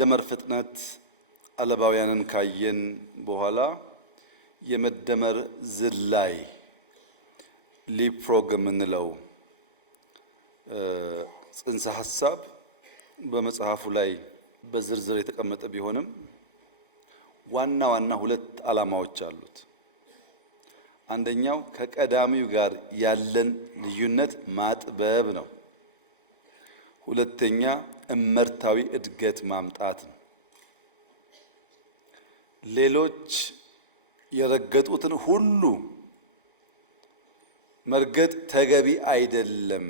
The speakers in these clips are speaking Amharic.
የመደመር ፍጥነት አለባውያንን ካየን በኋላ የመደመር ዝላይ ሊፕፍሮግ የምንለው ጽንሰ ሐሳብ በመጽሐፉ ላይ በዝርዝር የተቀመጠ ቢሆንም ዋና ዋና ሁለት ዓላማዎች አሉት። አንደኛው ከቀዳሚው ጋር ያለን ልዩነት ማጥበብ ነው። ሁለተኛ እመርታዊ እድገት ማምጣት ነው። ሌሎች የረገጡትን ሁሉ መርገጥ ተገቢ አይደለም።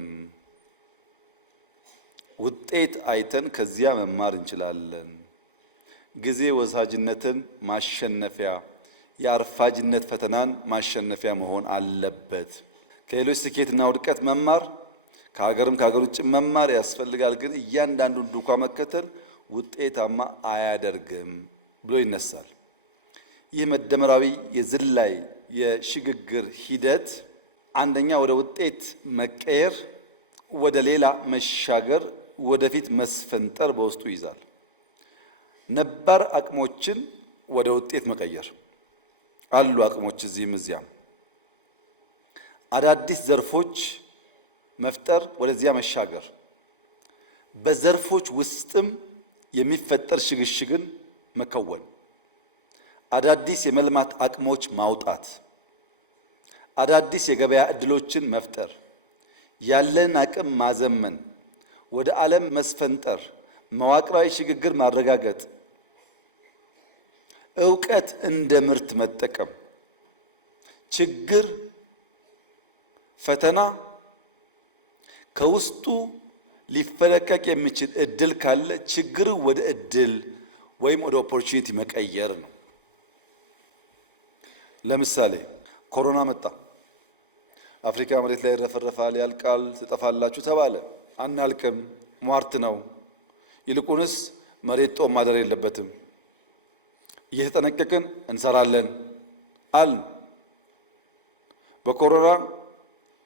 ውጤት አይተን ከዚያ መማር እንችላለን። ጊዜ ወሳጅነትን ማሸነፊያ፣ የአርፋጅነት ፈተናን ማሸነፊያ መሆን አለበት። ከሌሎች ስኬትና ውድቀት መማር፣ ከሀገርም ከሀገር ውጭ መማር ያስፈልጋል። ግን እያንዳንዱን ዱካ መከተል ውጤታማ አያደርግም ብሎ ይነሳል። ይህ መደመራዊ የዝላይ የሽግግር ሂደት አንደኛ ወደ ውጤት መቀየር፣ ወደ ሌላ መሻገር፣ ወደፊት መስፈንጠር በውስጡ ይዛል። ነባር አቅሞችን ወደ ውጤት መቀየር አሉ አቅሞች እዚህም እዚያም። አዳዲስ ዘርፎች መፍጠር፣ ወደዚያ መሻገር። በዘርፎች ውስጥም የሚፈጠር ሽግሽግን መከወን። አዳዲስ የመልማት አቅሞች ማውጣት፣ አዳዲስ የገበያ ዕድሎችን መፍጠር፣ ያለን አቅም ማዘመን፣ ወደ ዓለም መስፈንጠር፣ መዋቅራዊ ሽግግር ማረጋገጥ፣ ዕውቀት እንደ ምርት መጠቀም። ችግር፣ ፈተና ከውስጡ ሊፈለቀቅ የሚችል እድል ካለ ችግር ወደ እድል ወይም ወደ ኦፖርቹኒቲ መቀየር ነው። ለምሳሌ ኮሮና መጣ። አፍሪካ መሬት ላይ ይረፈረፋል፣ ያልቃል፣ ትጠፋላችሁ ተባለ። አናልቅም፣ ሟርት ነው። ይልቁንስ መሬት ጦም ማደር የለበትም፣ እየተጠነቀቅን እንሰራለን አል በኮሮና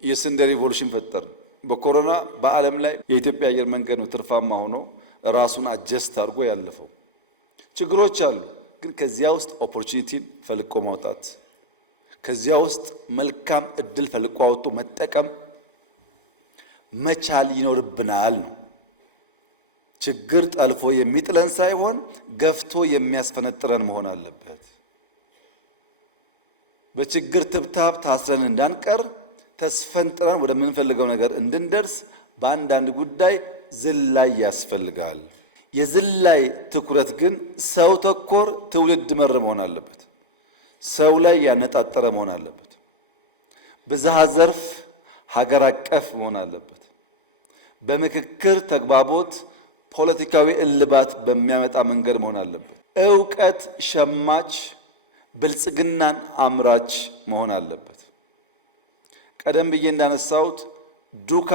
የስንዴ ሪቮሉሽን ፈጠር። በኮሮና በዓለም ላይ የኢትዮጵያ አየር መንገድ ነው ትርፋማ ሆኖ ራሱን አጀስት አድርጎ ያለፈው። ችግሮች አሉ፣ ግን ከዚያ ውስጥ ኦፖርቹኒቲን ፈልቆ ማውጣት፣ ከዚያ ውስጥ መልካም እድል ፈልቆ አውጥቶ መጠቀም መቻል ይኖርብናል ነው። ችግር ጠልፎ የሚጥለን ሳይሆን ገፍቶ የሚያስፈነጥረን መሆን አለበት። በችግር ትብታብ ታስረን እንዳንቀር ተስፈንጥረን ወደምንፈልገው ነገር እንድንደርስ በአንዳንድ ጉዳይ ዝላይ ያስፈልጋል። የዝላይ ትኩረት ግን ሰው ተኮር ትውልድ መር መሆን አለበት። ሰው ላይ ያነጣጠረ መሆን አለበት። ብዝሃ ዘርፍ ሀገር አቀፍ መሆን አለበት። በምክክር ተግባቦት ፖለቲካዊ እልባት በሚያመጣ መንገድ መሆን አለበት። ዕውቀት ሸማች ብልጽግናን አምራች መሆን አለበት። ቀደም ብዬ እንዳነሳሁት ዱካ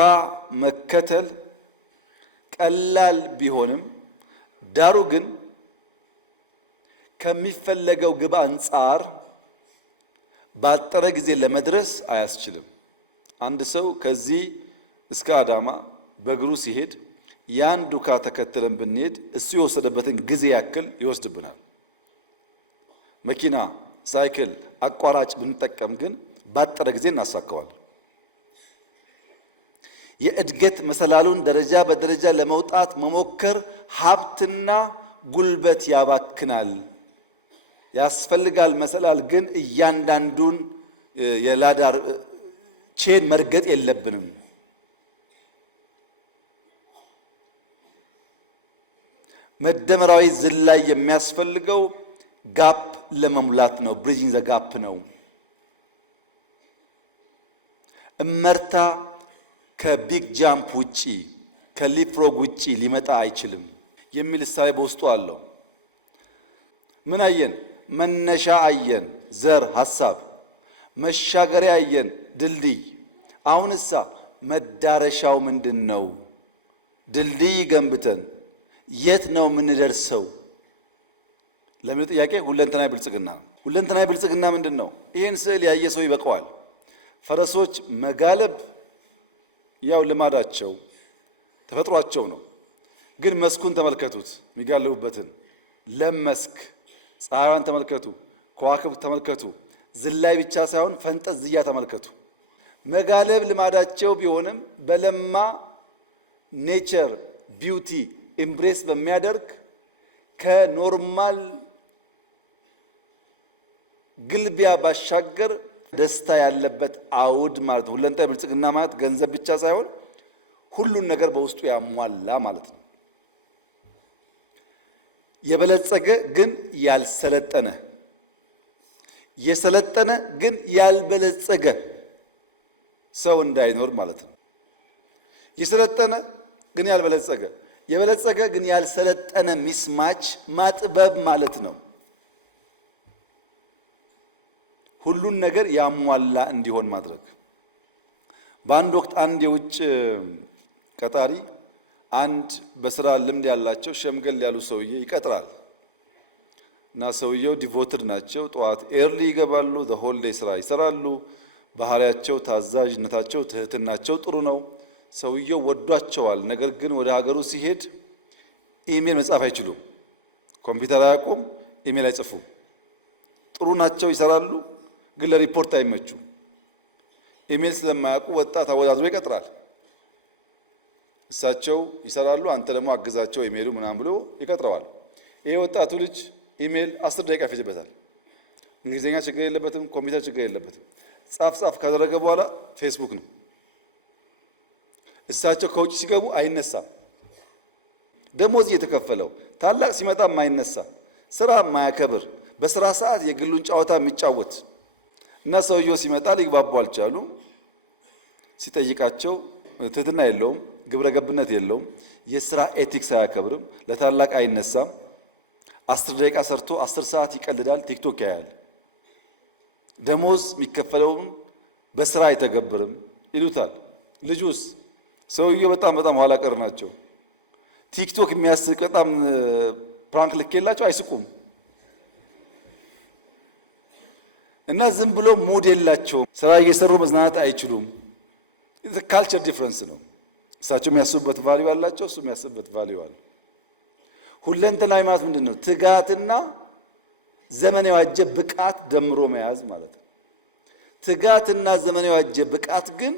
መከተል ቀላል ቢሆንም ዳሩ ግን ከሚፈለገው ግብ አንጻር ባጠረ ጊዜ ለመድረስ አያስችልም። አንድ ሰው ከዚህ እስከ አዳማ በእግሩ ሲሄድ ያን ዱካ ተከትለን ብንሄድ እሱ የወሰደበትን ጊዜ ያክል ይወስድብናል። መኪና፣ ሳይክል፣ አቋራጭ ብንጠቀም ግን ባጠረ ጊዜ እናሳካዋለን። የእድገት መሰላሉን ደረጃ በደረጃ ለመውጣት መሞከር ሀብትና ጉልበት ያባክናል። ያስፈልጋል መሰላል፣ ግን እያንዳንዱን የላዳር ቼን መርገጥ የለብንም። መደመራዊ ዝላይ የሚያስፈልገው ጋፕ ለመሙላት ነው። ብሪጅንግ ዘ ጋፕ ነው። እመርታ ከቢግ ጃምፕ ውጪ ከሊፕፍሮግ ውጪ ሊመጣ አይችልም የሚል እሳቤ በውስጡ አለው። ምን አየን? መነሻ አየን፣ ዘር ሐሳብ፣ መሻገሪያ አየን፣ ድልድይ። አሁንሳ መዳረሻው ምንድን ነው? ድልድይ ገንብተን የት ነው የምንደርሰው? ለምን ጥያቄ ሁለንተናዊ ብልጽግና ነው። ሁለንተናዊ ብልጽግና ምንድን ነው? ይህን ስዕል ያየ ሰው ይበቃዋል። ፈረሶች መጋለብ ያው ልማዳቸው ተፈጥሯቸው ነው። ግን መስኩን ተመልከቱት፣ የሚጋልቡበትን ለም መስክ፣ ፀሐይዋን ተመልከቱ፣ ከዋክብት ተመልከቱ። ዝላይ ብቻ ሳይሆን ፈንጠዝያ ተመልከቱ። መጋለብ ልማዳቸው ቢሆንም በለማ ኔቸር ቢዩቲ ኢምብሬስ በሚያደርግ ከኖርማል ግልቢያ ባሻገር ደስታ ያለበት አውድ ማለት ነው። ሁለንተናዊ ብልጽግና ማለት ገንዘብ ብቻ ሳይሆን ሁሉን ነገር በውስጡ ያሟላ ማለት ነው። የበለጸገ ግን ያልሰለጠነ፣ የሰለጠነ ግን ያልበለጸገ ሰው እንዳይኖር ማለት ነው። የሰለጠነ ግን ያልበለጸገ፣ የበለጸገ ግን ያልሰለጠነ ሚስማች ማጥበብ ማለት ነው። ሁሉን ነገር ያሟላ እንዲሆን ማድረግ። በአንድ ወቅት አንድ የውጭ ቀጣሪ አንድ በስራ ልምድ ያላቸው ሸምገል ያሉ ሰውዬ ይቀጥራል እና ሰውየው ዲቮትድ ናቸው። ጠዋት ኤርሊ ይገባሉ፣ ዘ ሆል ዴይ ስራ ይሰራሉ። ባህሪያቸው፣ ታዛዥነታቸው፣ ትህትናቸው ጥሩ ነው። ሰውየው ወዷቸዋል። ነገር ግን ወደ ሀገሩ ሲሄድ ኢሜል መጻፍ አይችሉም። ኮምፒውተር አያውቁም፣ ኢሜል አይጽፉም። ጥሩ ናቸው፣ ይሰራሉ፣ ግን ለሪፖርት አይመቹም። ኢሜል ስለማያውቁ ወጣት አወዳድሮ ይቀጥራል። እሳቸው ይሰራሉ፣ አንተ ደግሞ አግዛቸው ኢሜሉ ምናምን ብሎ ይቀጥረዋል። ይሄ ወጣቱ ልጅ ኢሜል 10 ደቂቃ ይፈጅበታል። እንግሊዝኛ ችግር የለበትም፣ ኮምፒውተር ችግር የለበትም። ጻፍ ካደረገ በኋላ ፌስቡክ ነው። እሳቸው ከውጭ ሲገቡ አይነሳም። ደሞዝ እየተከፈለው ታላቅ ሲመጣ የማይነሳ ስራ የማያከብር በስራ ሰዓት የግሉን ጨዋታ የሚጫወት እና ሰውየው ሲመጣ ሊግባቡ አልቻሉም። ሲጠይቃቸው ትህትና የለውም፣ ግብረ ገብነት የለውም፣ የስራ ኤቲክስ አያከብርም፣ ለታላቅ አይነሳም። 10 ደቂቃ ሰርቶ 10 ሰዓት ይቀልዳል፣ ቲክቶክ ያያል። ደሞዝ የሚከፈለውን በስራ አይተገብርም ይሉታል። ልጁስ ሰውየው በጣም ኋላ ቀር ናቸው። ቲክቶክ የሚያስቅ በጣም ፕራንክ ልኬላቸው አይስቁም እና ዝም ብሎ ሙድ የላቸውም። ስራ እየሰሩ መዝናናት አይችሉም። ካልቸር ዲፍረንስ ነው። እሳቸው የሚያስቡበት ቫልዩ አላቸው፣ እሱ የሚያስቡበት ቫልዩ አለ። ሁለንተናዊ ማለት ምንድን ነው? ትጋትና ዘመን የዋጀ ብቃት ደምሮ መያዝ ማለት ነው። ትጋትና ዘመን የዋጀ ብቃት ግን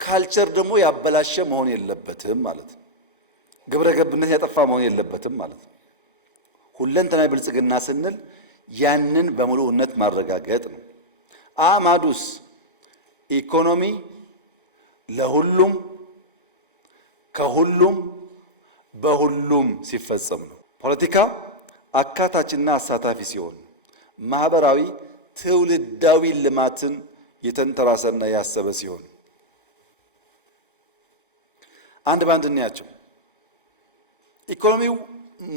ካልቸር ደግሞ ያበላሸ መሆን የለበትም ማለት ነው። ግብረ ገብነት ያጠፋ መሆን የለበትም ማለት ነው። ሁለንተናዊ ብልጽግና ስንል ያንን በሙሉነት ማረጋገጥ ነው። አማዱስ ኢኮኖሚ ለሁሉም ከሁሉም በሁሉም ሲፈጸም ነው። ፖለቲካ አካታችና አሳታፊ ሲሆን፣ ማህበራዊ ትውልዳዊ ልማትን የተንተራሰና ያሰበ ሲሆን፣ አንድ ባንድ እንያቸው። ኢኮኖሚው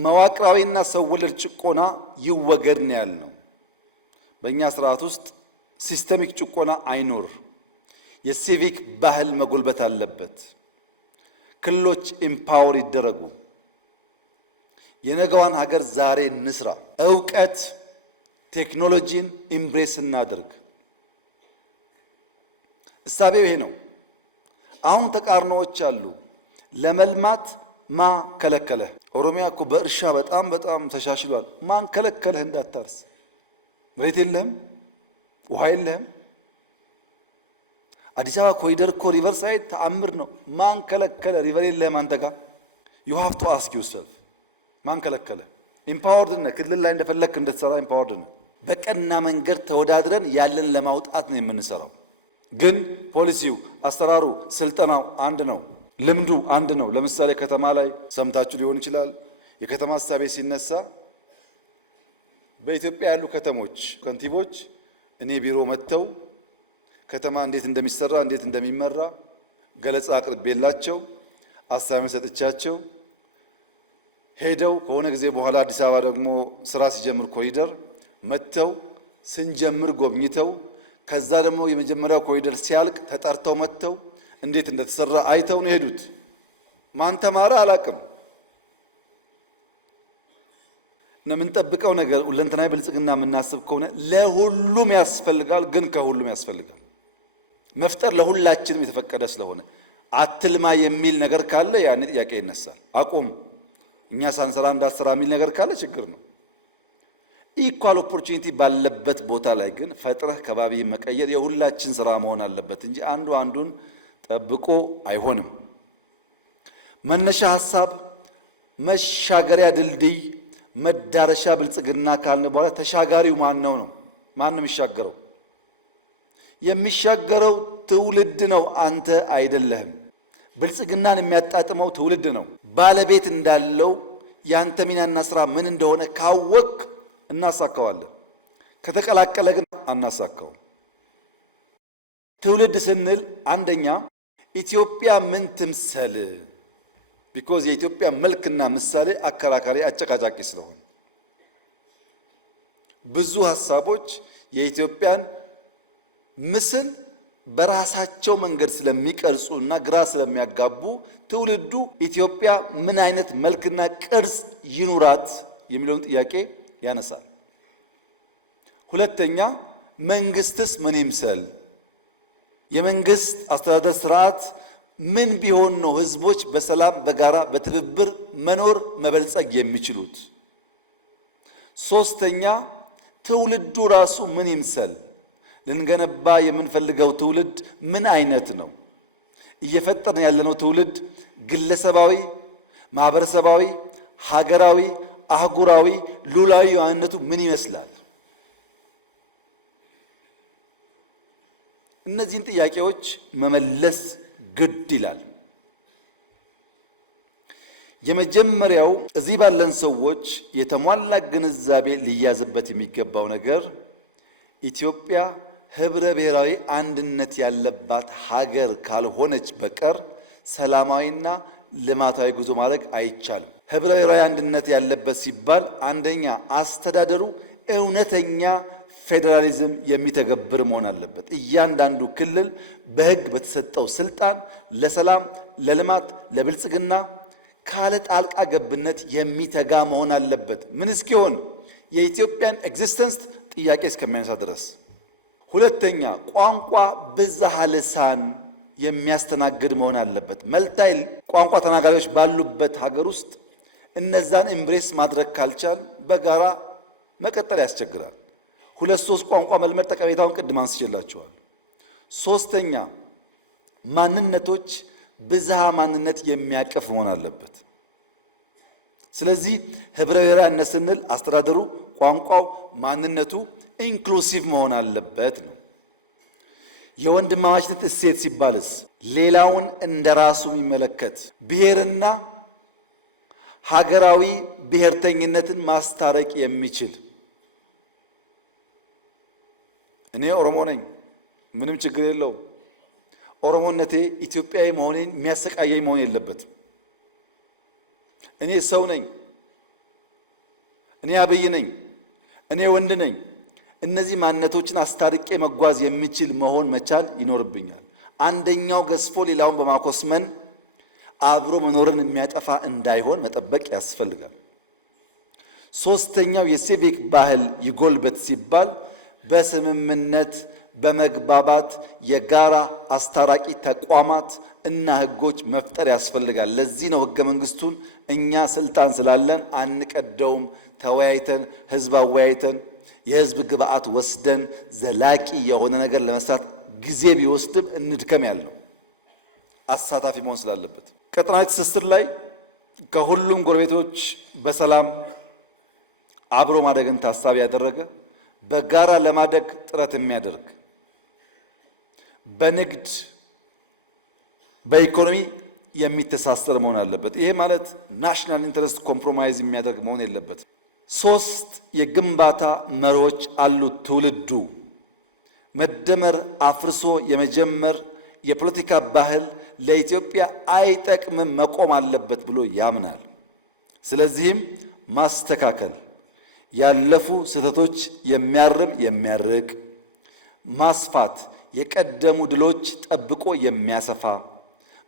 መዋቅራዊና ሰው ወለድ ጭቆና ይወገድ ነው ያልነው። በእኛ ስርዓት ውስጥ ሲስተሚክ ጭቆና አይኖር። የሲቪክ ባህል መጎልበት አለበት። ክልሎች ኢምፓወር ይደረጉ። የነገዋን ሀገር ዛሬ እንስራ። እውቀት ቴክኖሎጂን ኢምብሬስ እናድርግ። እሳቤው ይሄ ነው። አሁን ተቃርኖዎች አሉ። ለመልማት ማ ከለከለህ? ኦሮሚያ እኮ በእርሻ በጣም ተሻሽሏል። ማን ከለከለህ እንዳታርስ? መሬት የለህም፣ ውሃ የለህም። አዲስ አበባ ኮሪደር እኮ ሪቨር ሳይድ ተአምር ነው። ማን ከለከለ? ሪቨር የለህም አንተ ጋር። ዩ ሃቭ ቱ አስክ ዩርሰልፍ ማን ከለከለ? ኢምፓወርድ ነህ። ክልል ላይ እንደፈለክ እንድትሰራ ኢምፓወርድ ነህ። በቀና መንገድ ተወዳድረን ያለን ለማውጣት ነው የምንሰራው። ግን ፖሊሲው፣ አሰራሩ፣ ስልጠናው አንድ ነው። ልምዱ አንድ ነው። ለምሳሌ ከተማ ላይ ሰምታችሁ ሊሆን ይችላል። የከተማ ሀሳቤ ሲነሳ በኢትዮጵያ ያሉ ከተሞች ከንቲቦች እኔ ቢሮ መጥተው ከተማ እንዴት እንደሚሰራ እንዴት እንደሚመራ ገለጻ አቅርቤላቸው አሳቢ ሰጥቻቸው ሄደው ከሆነ ጊዜ በኋላ አዲስ አበባ ደግሞ ስራ ሲጀምር ኮሪደር መጥተው ስንጀምር ጎብኝተው ከዛ ደግሞ የመጀመሪያው ኮሪደር ሲያልቅ ተጠርተው መጥተው እንዴት እንደተሰራ አይተው ነው ሄዱት። ማን ተማረ አላቅም። የምንጠብቀው ነገር ሁለንተናዊ ብልጽግና የምናስብ ከሆነ ለሁሉም ያስፈልጋል፣ ግን ከሁሉም ያስፈልጋል። መፍጠር ለሁላችንም የተፈቀደ ስለሆነ አትልማ የሚል ነገር ካለ ያኔ ጥያቄ ይነሳል። አቁም እኛ ሳንሰራ እንዳትሰራ የሚል ነገር ካለ ችግር ነው። ኢኳል ኦፖርቹኒቲ ባለበት ቦታ ላይ ግን ፈጥረህ ከባቢ መቀየር የሁላችን ስራ መሆን አለበት እንጂ አንዱ አንዱን ጠብቆ አይሆንም። መነሻ ሐሳብ፣ መሻገሪያ ድልድይ፣ መዳረሻ ብልጽግና ካልን በኋላ ተሻጋሪው ማን ነው? ማን የሚሻገረው? የሚሻገረው ትውልድ ነው፣ አንተ አይደለህም። ብልጽግናን የሚያጣጥመው ትውልድ ነው። ባለቤት እንዳለው ያንተ ሚናና ስራ ምን እንደሆነ ካወቅ እናሳካዋለን። ከተቀላቀለ ግን አናሳካውም። ትውልድ ስንል አንደኛ ኢትዮጵያ ምን ትምሰል? ቢኮዝ የኢትዮጵያ መልክና ምሳሌ አከራካሪ አጨቃጫቂ ስለሆነ ብዙ ሐሳቦች የኢትዮጵያን ምስል በራሳቸው መንገድ ስለሚቀርጹ እና ግራ ስለሚያጋቡ ትውልዱ ኢትዮጵያ ምን አይነት መልክና ቅርጽ ይኑራት የሚለውን ጥያቄ ያነሳል። ሁለተኛ መንግስትስ ምን ይምሰል? የመንግስት አስተዳደር ስርዓት ምን ቢሆን ነው ህዝቦች በሰላም በጋራ በትብብር መኖር መበልጸግ የሚችሉት? ሶስተኛ ትውልዱ ራሱ ምን ይምሰል? ልንገነባ የምንፈልገው ትውልድ ምን አይነት ነው? እየፈጠርን ያለነው ትውልድ ግለሰባዊ፣ ማህበረሰባዊ፣ ሀገራዊ፣ አህጉራዊ፣ ሉላዊ ማንነቱ ምን ይመስላል? እነዚህን ጥያቄዎች መመለስ ግድ ይላል። የመጀመሪያው እዚህ ባለን ሰዎች የተሟላ ግንዛቤ ሊያዝበት የሚገባው ነገር ኢትዮጵያ ህብረ ብሔራዊ አንድነት ያለባት ሀገር ካልሆነች በቀር ሰላማዊና ልማታዊ ጉዞ ማድረግ አይቻልም። ህብረ ብሔራዊ አንድነት ያለበት ሲባል አንደኛ አስተዳደሩ እውነተኛ ፌዴራሊዝም የሚተገብር መሆን አለበት። እያንዳንዱ ክልል በህግ በተሰጠው ስልጣን ለሰላም፣ ለልማት፣ ለብልጽግና ካለ ጣልቃ ገብነት የሚተጋ መሆን አለበት። ምን እስኪሆን? የኢትዮጵያን ኤግዚስተንስ ጥያቄ እስከሚያነሳ ድረስ። ሁለተኛ ቋንቋ ብዝሃ ልሳን የሚያስተናግድ መሆን አለበት። መልታይ ቋንቋ ተናጋሪዎች ባሉበት ሀገር ውስጥ እነዛን ኤምብሬስ ማድረግ ካልቻል በጋራ መቀጠል ያስቸግራል። ሁለት ሶስት ቋንቋ መልመድ ጠቀሜታውን ቅድም አንስቼላችኋል። ሶስተኛ ማንነቶች ብዝሃ ማንነት የሚያቅፍ መሆን አለበት። ስለዚህ ህብረ ብሔራዊነት ስንል አስተዳደሩ፣ ቋንቋው፣ ማንነቱ ኢንክሉሲቭ መሆን አለበት ነው። የወንድማማችነት እሴት ሲባልስ ሌላውን እንደራሱ የሚመለከት ብሔርና ሀገራዊ ብሔርተኝነትን ማስታረቅ የሚችል እኔ ኦሮሞ ነኝ፣ ምንም ችግር የለውም። ኦሮሞነቴ ኢትዮጵያዊ መሆኔን የሚያሰቃየኝ መሆን የለበትም። እኔ ሰው ነኝ፣ እኔ አብይ ነኝ፣ እኔ ወንድ ነኝ። እነዚህ ማንነቶችን አስታርቄ መጓዝ የሚችል መሆን መቻል ይኖርብኛል። አንደኛው ገዝፎ ሌላውን በማኮስመን አብሮ መኖርን የሚያጠፋ እንዳይሆን መጠበቅ ያስፈልጋል። ሶስተኛው የሲቪክ ባህል ይጎልበት ሲባል በስምምነት በመግባባት የጋራ አስታራቂ ተቋማት እና ህጎች መፍጠር ያስፈልጋል። ለዚህ ነው ህገ መንግስቱን እኛ ስልጣን ስላለን አንቀደውም፣ ተወያይተን ህዝብ አወያይተን የህዝብ ግብአት ወስደን ዘላቂ የሆነ ነገር ለመስራት ጊዜ ቢወስድም እንድከም ያለው አሳታፊ መሆን ስላለበት። ቀጠናዊ ትስስር ላይ ከሁሉም ጎረቤቶች በሰላም አብሮ ማደግን ታሳቢ ያደረገ በጋራ ለማደግ ጥረት የሚያደርግ በንግድ በኢኮኖሚ የሚተሳሰር መሆን አለበት። ይሄ ማለት ናሽናል ኢንተረስት ኮምፕሮማይዝ የሚያደርግ መሆን የለበትም። ሶስት የግንባታ መሪዎች አሉት ትውልዱ። መደመር አፍርሶ የመጀመር የፖለቲካ ባህል ለኢትዮጵያ አይጠቅምም፣ መቆም አለበት ብሎ ያምናል። ስለዚህም ማስተካከል፣ ያለፉ ስህተቶች የሚያርም የሚያርቅ፣ ማስፋት፣ የቀደሙ ድሎች ጠብቆ የሚያሰፋ፣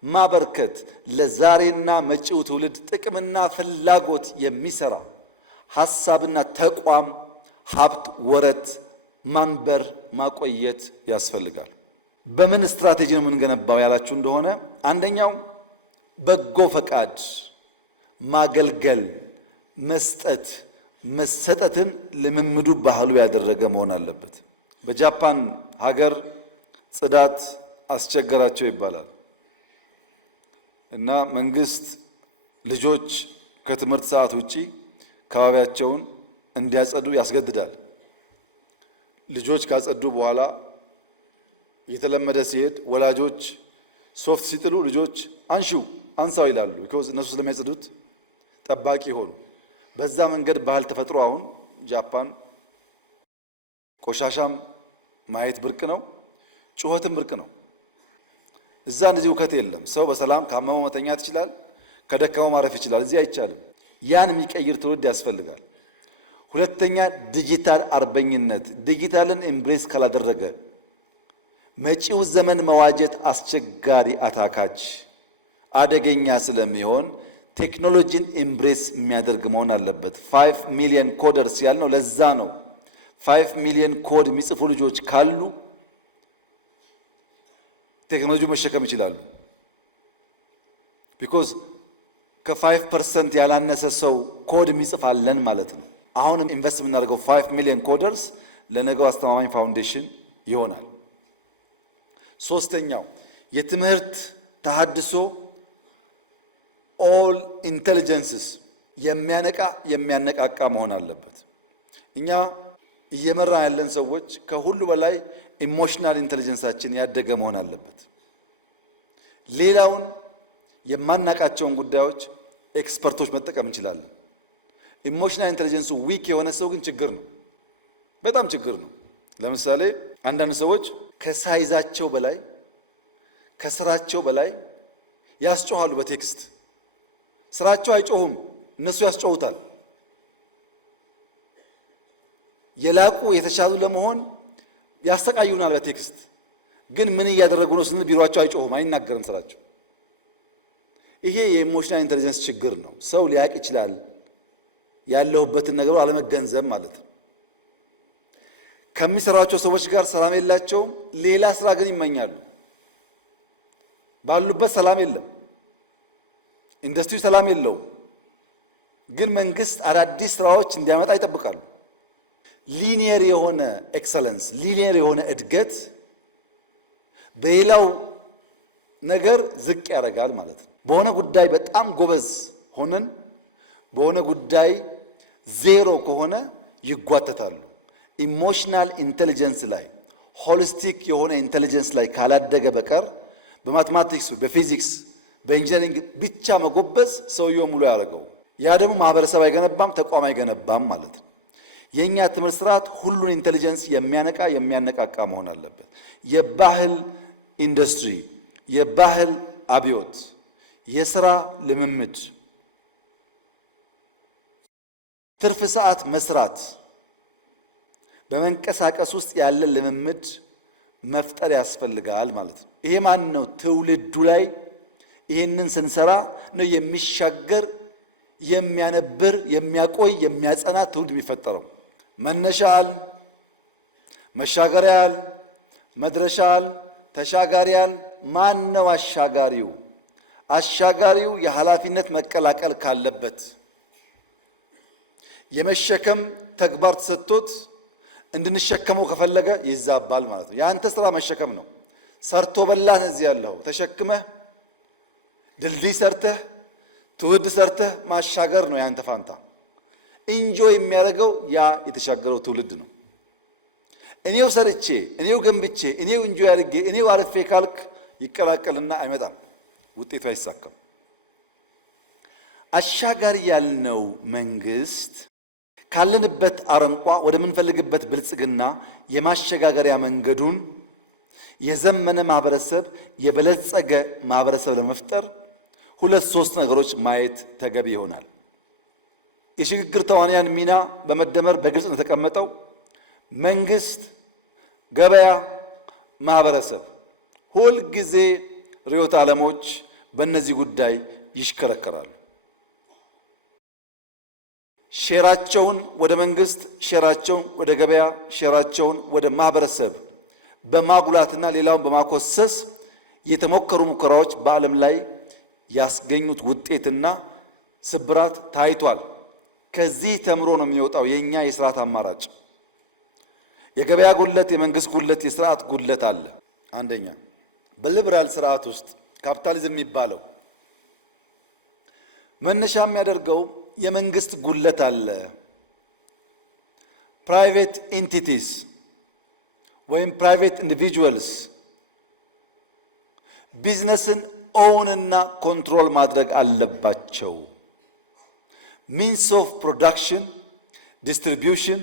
ማበርከት፣ ለዛሬና መጪው ትውልድ ጥቅምና ፍላጎት የሚሰራ ሐሳብና ተቋም፣ ሀብት፣ ወረት ማንበር ማቆየት ያስፈልጋል። በምን ስትራቴጂ ነው የምንገነባው ያላችሁ እንደሆነ አንደኛው በጎ ፈቃድ ማገልገል፣ መስጠት፣ መሰጠትን ልምምዱ ባህሉ ያደረገ መሆን አለበት። በጃፓን ሀገር ጽዳት አስቸገራቸው ይባላል እና መንግስት ልጆች ከትምህርት ሰዓት ውጪ አካባቢያቸውን እንዲያጸዱ ያስገድዳል። ልጆች ካጸዱ በኋላ እየተለመደ ሲሄድ ወላጆች ሶፍት ሲጥሉ ልጆች አንሺው አንሳው ይላሉ። ቢኮዝ እነሱ ስለሚያጸዱት ጠባቂ ሆኑ። በዛ መንገድ ባህል ተፈጥሮ አሁን ጃፓን ቆሻሻም ማየት ብርቅ ነው፣ ጩኸትም ብርቅ ነው። እዛ እንደዚህ ውከት የለም። ሰው በሰላም ካመመው መተኛት ይችላል፣ ከደከመው ማረፍ ይችላል። እዚህ አይቻልም። ያን የሚቀይር ትውልድ ያስፈልጋል። ሁለተኛ ዲጂታል አርበኝነት። ዲጂታልን ኤምብሬስ ካላደረገ መጪው ዘመን መዋጀት አስቸጋሪ፣ አታካች፣ አደገኛ ስለሚሆን ቴክኖሎጂን ኤምብሬስ የሚያደርግ መሆን አለበት። 5 ሚሊዮን ኮደርስ ያልነው ለዛ ነው። 5 ሚሊዮን ኮድ የሚጽፉ ልጆች ካሉ ቴክኖሎጂ መሸከም ይችላሉ። ቢኮዝ ከ5% ያላነሰ ሰው ኮድ የሚጽፋለን ማለት ነው። አሁንም ኢንቨስት የምናደርገው 5 ሚሊዮን ኮደርስ ለነገው አስተማማኝ ፋውንዴሽን ይሆናል። ሶስተኛው የትምህርት ተሐድሶ ኦል ኢንቴሊጀንስስ የሚያነቃቃ መሆን አለበት። እኛ እየመራ ያለን ሰዎች ከሁሉ በላይ ኢሞሽናል ኢንቴሊጀንሳችን ያደገ መሆን አለበት። ሌላውን የማናቃቸውን ጉዳዮች ኤክስፐርቶች መጠቀም እንችላለን። ኢሞሽናል ኢንቴሊጀንሱ ዊክ የሆነ ሰው ግን ችግር ነው፣ በጣም ችግር ነው። ለምሳሌ አንዳንድ ሰዎች ከሳይዛቸው በላይ ከስራቸው በላይ ያስጮሃሉ። በቴክስት ስራቸው አይጮሁም፣ እነሱ ያስጮሁታል። የላቁ የተሻሉ ለመሆን ያስተቃዩናል በቴክስት ግን ምን እያደረጉ ነው ስንል ቢሮአቸው አይጮሁም፣ አይናገርም ስራቸው። ይሄ የኢሞሽናል ኢንቴሊጀንስ ችግር ነው። ሰው ሊያቅ ይችላል ያለሁበትን ነገሩ አለመገንዘብ ማለት ነው። ከሚሰሯቸው ሰዎች ጋር ሰላም የላቸውም፣ ሌላ ስራ ግን ይመኛሉ። ባሉበት ሰላም የለም፣ ኢንዱስትሪ ሰላም የለውም፣ ግን መንግስት አዳዲስ ስራዎች እንዲያመጣ ይጠብቃሉ። ሊኒየር የሆነ ኤክሰለንስ፣ ሊኒየር የሆነ እድገት በሌላው ነገር ዝቅ ያደርጋል ማለት ነው። በሆነ ጉዳይ በጣም ጎበዝ ሆነን በሆነ ጉዳይ ዜሮ ከሆነ ይጓተታሉ። ኢሞሽናል ኢንቴሊጀንስ ላይ ሆሊስቲክ የሆነ ኢንቴሊጀንስ ላይ ካላደገ በቀር በማትማቲክስ፣ በፊዚክስ፣ በኢንጂነሪንግ ብቻ መጎበዝ ሰውየው ሙሉ ያደርገው። ያ ደግሞ ማህበረሰብ አይገነባም፣ ተቋም አይገነባም ማለት ነው። የኛ ትምህርት ስርዓት ሁሉን ኢንቴሊጀንስ የሚያነቃ የሚያነቃቃ መሆን አለበት። የባህል ኢንዱስትሪ፣ የባህል አብዮት፣ የስራ ልምምድ፣ ትርፍ ሰዓት መስራት፣ በመንቀሳቀስ ውስጥ ያለ ልምምድ መፍጠር ያስፈልጋል ማለት ነው። ይሄ ማን ነው? ትውልዱ ላይ ይሄንን ስንሰራ ነው የሚሻገር የሚያነብር የሚያቆይ የሚያጸና ትውልድ የሚፈጠረው። መነሻል፣ መሻገሪያል፣ መድረሻል፣ ተሻጋሪያል። ማን ነው አሻጋሪው? አሻጋሪው የኃላፊነት መቀላቀል ካለበት የመሸከም ተግባር ተሰጥቶት እንድንሸከመው ከፈለገ ይዛባል ማለት ነው። የአንተ ስራ መሸከም ነው። ሰርቶ በላህ እዚህ ያለው ተሸክመህ ድልድይ ሰርተህ ትውልድ ሰርተህ ማሻገር ነው ያንተ ፋንታ። ኢንጆይ የሚያደርገው ያ የተሻገረው ትውልድ ነው። እኔው ሰርቼ እኔው ገንብቼ እኔው ኢንጆይ አድርጌ እኔው አርፌ ካልክ ይቀላቀልና አይመጣም፣ ውጤቱ አይሳካም። አሻጋሪ ያልነው መንግስት ካለንበት አረንቋ ወደምንፈልግበት ብልጽግና የማሸጋገሪያ መንገዱን የዘመነ ማህበረሰብ የበለጸገ ማህበረሰብ ለመፍጠር ሁለት ሶስት ነገሮች ማየት ተገቢ ይሆናል። የሽግግር ተዋንያን ሚና በመደመር በግልጽ እንደተቀመጠው መንግስት፣ ገበያ፣ ማህበረሰብ ሁል ጊዜ ርዕዮተ ዓለሞች በእነዚህ ጉዳይ ይሽከረከራሉ። ሼራቸውን ወደ መንግስት፣ ሼራቸውን ወደ ገበያ፣ ሼራቸውን ወደ ማህበረሰብ በማጉላትና ሌላውን በማኮሰስ የተሞከሩ ሙከራዎች በዓለም ላይ ያስገኙት ውጤትና ስብራት ታይቷል። ከዚህ ተምሮ ነው የሚወጣው የኛ የስርዓት አማራጭ። የገበያ ጉድለት፣ የመንግስት ጉድለት፣ የስርዓት ጉድለት አለ። አንደኛ በሊበራል ስርዓት ውስጥ ካፒታሊዝም የሚባለው መነሻ የሚያደርገው የመንግስት ጉድለት አለ። ፕራይቬት ኢንቲቲስ ወይም ፕራይቬት ኢንዲቪጁዋልስ ቢዝነስን ኦውን እና ኮንትሮል ማድረግ አለባቸው። ሚንስ ኦፍ ፕሮዳክሽን፣ ዲስትሪቢዩሽን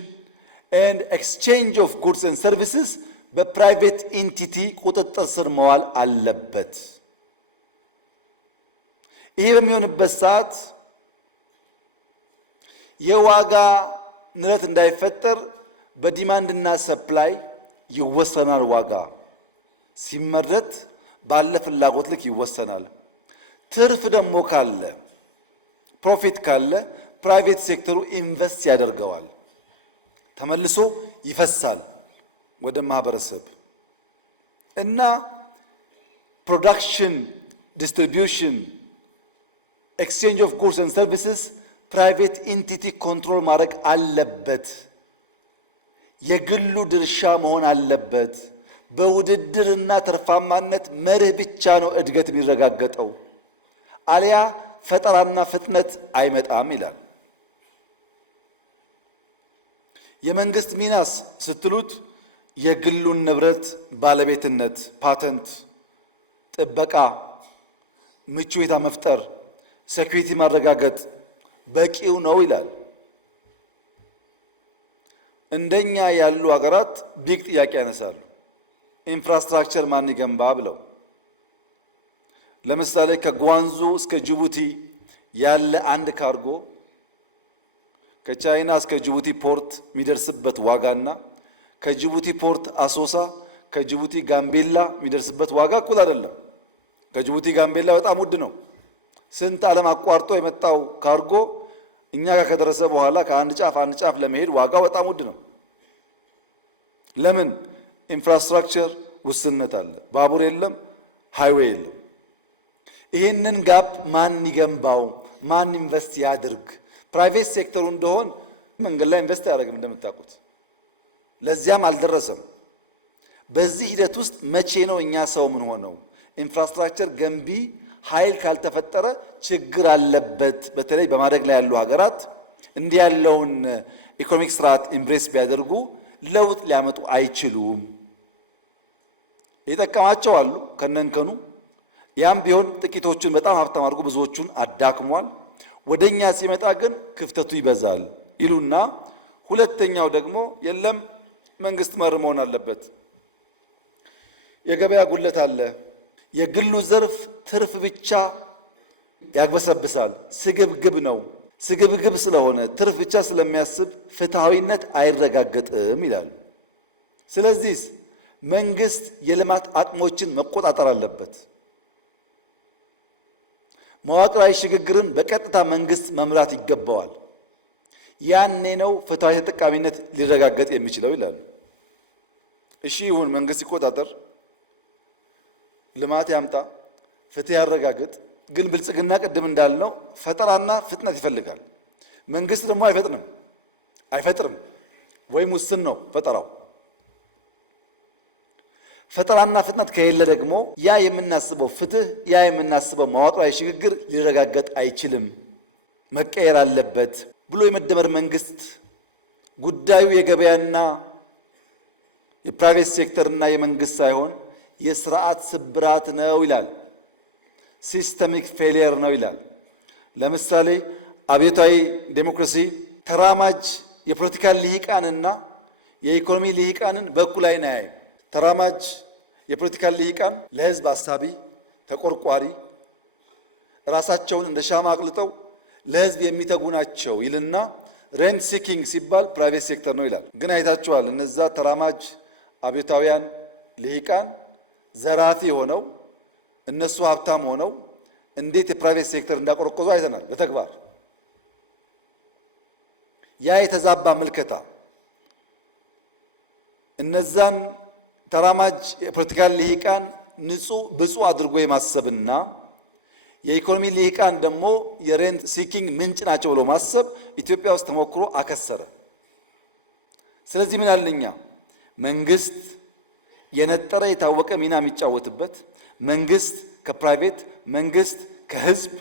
ኤንድ ኤክስቼንጅ ኦፍ ጉድስ ኤንድ ሰርቪስስ በፕራይቬት ኢንቲቲ ቁጥጥር ስር መዋል አለበት። ይህ በሚሆንበት ሰዓት የዋጋ ንረት እንዳይፈጠር በዲማንድና ሰፕላይ ይወሰናል። ዋጋ ሲመረት ባለ ፍላጎት ልክ ይወሰናል። ትርፍ ደግሞ ካለ ፕሮፊት ካለ ፕራይቬት ሴክተሩ ኢንቨስት ያደርገዋል፣ ተመልሶ ይፈሳል ወደ ማህበረሰብ እና ፕሮዳክሽን፣ ዲስትሪቢዩሽን፣ ኤክስቼንጅ ኦፍ ጉድስ ኤንድ ሰርቪስስ ፕራይቬት ኢንቲቲ ኮንትሮል ማድረግ አለበት። የግሉ ድርሻ መሆን አለበት። በውድድርና ትርፋማነት መርህ ብቻ ነው እድገት የሚረጋገጠው፣ አሊያ ፈጠራና ፍጥነት አይመጣም ይላል። የመንግስት ሚናስ ስትሉት የግሉን ንብረት ባለቤትነት፣ ፓተንት፣ ጥበቃ፣ ምቹ ሁኔታ መፍጠር፣ ሴኩሪቲ ማረጋገጥ በቂው ነው ይላል። እንደኛ ያሉ ሀገራት ቢግ ጥያቄ ያነሳሉ። ኢንፍራስትራክቸር ማን ይገንባ ብለው። ለምሳሌ ከጓንዙ እስከ ጅቡቲ ያለ አንድ ካርጎ ከቻይና እስከ ጅቡቲ ፖርት የሚደርስበት ዋጋና ከጅቡቲ ፖርት አሶሳ፣ ከጅቡቲ ጋምቤላ የሚደርስበት ዋጋ እኩል አይደለም። ከጅቡቲ ጋምቤላ በጣም ውድ ነው። ስንት ዓለም አቋርጦ የመጣው ካርጎ እኛ ጋር ከደረሰ በኋላ ከአንድ ጫፍ አንድ ጫፍ ለመሄድ ዋጋው በጣም ውድ ነው። ለምን? ኢንፍራስትራክቸር ውስንነት አለ። ባቡር የለም፣ ሃይዌይ የለም። ይህንን ጋፕ ማን ይገንባው? ማን ኢንቨስት ያድርግ? ፕራይቬት ሴክተሩ እንደሆን መንገድ ላይ ኢንቨስት አያደርግም እንደምታውቁት። ለዚያም አልደረሰም። በዚህ ሂደት ውስጥ መቼ ነው እኛ ሰው ምን ሆነው? ኢንፍራስትራክቸር ገንቢ ኃይል ካልተፈጠረ ችግር አለበት። በተለይ በማደግ ላይ ያሉ ሀገራት እንዲህ ያለውን ኢኮኖሚክ ስርዓት ኢምብሬስ ቢያደርጉ ለውጥ ሊያመጡ አይችሉም። የጠቀማቸው አሉ ከነንከኑ። ያም ቢሆን ጥቂቶቹን በጣም ሀብታም አድርጎ ብዙዎቹን አዳክሟል። ወደኛ ሲመጣ ግን ክፍተቱ ይበዛል ይሉና ሁለተኛው ደግሞ የለም መንግስት መር መሆን አለበት። የገበያ ጉድለት አለ። የግሉ ዘርፍ ትርፍ ብቻ ያግበሰብሳል። ስግብግብ ነው። ስግብግብ ስለሆነ ትርፍ ብቻ ስለሚያስብ ፍትሐዊነት አይረጋገጥም ይላሉ። ስለዚህ መንግስት የልማት አቅሞችን መቆጣጠር አለበት። መዋቅራዊ ሽግግርን በቀጥታ መንግስት መምራት ይገባዋል። ያኔ ነው ፍትሐዊ ተጠቃሚነት ሊረጋገጥ የሚችለው ይላሉ። እሺ ይሁን፣ መንግስት ይቆጣጠር፣ ልማት ያምጣ፣ ፍትህ ያረጋግጥ። ግን ብልጽግና ቅድም እንዳልነው ፈጠራና ፍጥነት ይፈልጋል። መንግስት ደግሞ አይፈጥርም ወይም ውስን ነው ፈጠራው። ፈጠራና ፍጥነት ከሌለ ደግሞ ያ የምናስበው ፍትህ፣ ያ የምናስበው መዋቅራዊ ሽግግር ሊረጋገጥ አይችልም፣ መቀየር አለበት ብሎ የመደመር መንግስት ጉዳዩ የገበያና የፕራይቬት ሴክተርና የመንግስት ሳይሆን የስርዓት ስብራት ነው ይላል። ሲስተሚክ ፌሊየር ነው ይላል። ለምሳሌ አብዮታዊ ዴሞክራሲ ተራማጅ የፖለቲካ ልሂቃንና የኢኮኖሚ ልሂቃንን በእኩል ዓይን አያይም። ተራማጅ የፖለቲካ ልሂቃን ለህዝብ አሳቢ፣ ተቆርቋሪ፣ ራሳቸውን እንደ ሻማ አቅልጠው ለህዝብ የሚተጉ ናቸው ይልና ሬንት ሲኪንግ ሲባል ፕራይቬት ሴክተር ነው ይላል። ግን አይታችኋል፣ እነዛ ተራማጅ አብዮታውያን ልሂቃን ዘራፊ ሆነው እነሱ ሀብታም ሆነው እንዴት የፕራይቬት ሴክተር እንዳቆረቆዙ አይተናል በተግባር። ያ የተዛባ ምልከታ እነዛን ተራማጅ የፖለቲካ ልሂቃን ንጹህ ብፁዕ አድርጎ የማሰብና የኢኮኖሚ ልሂቃን ደግሞ የሬንት ሲኪንግ ምንጭ ናቸው ብሎ ማሰብ ኢትዮጵያ ውስጥ ተሞክሮ አከሰረ። ስለዚህ ምን አለኛ መንግስት የነጠረ የታወቀ ሚና የሚጫወትበት መንግስት ከፕራይቬት መንግስት ከህዝብ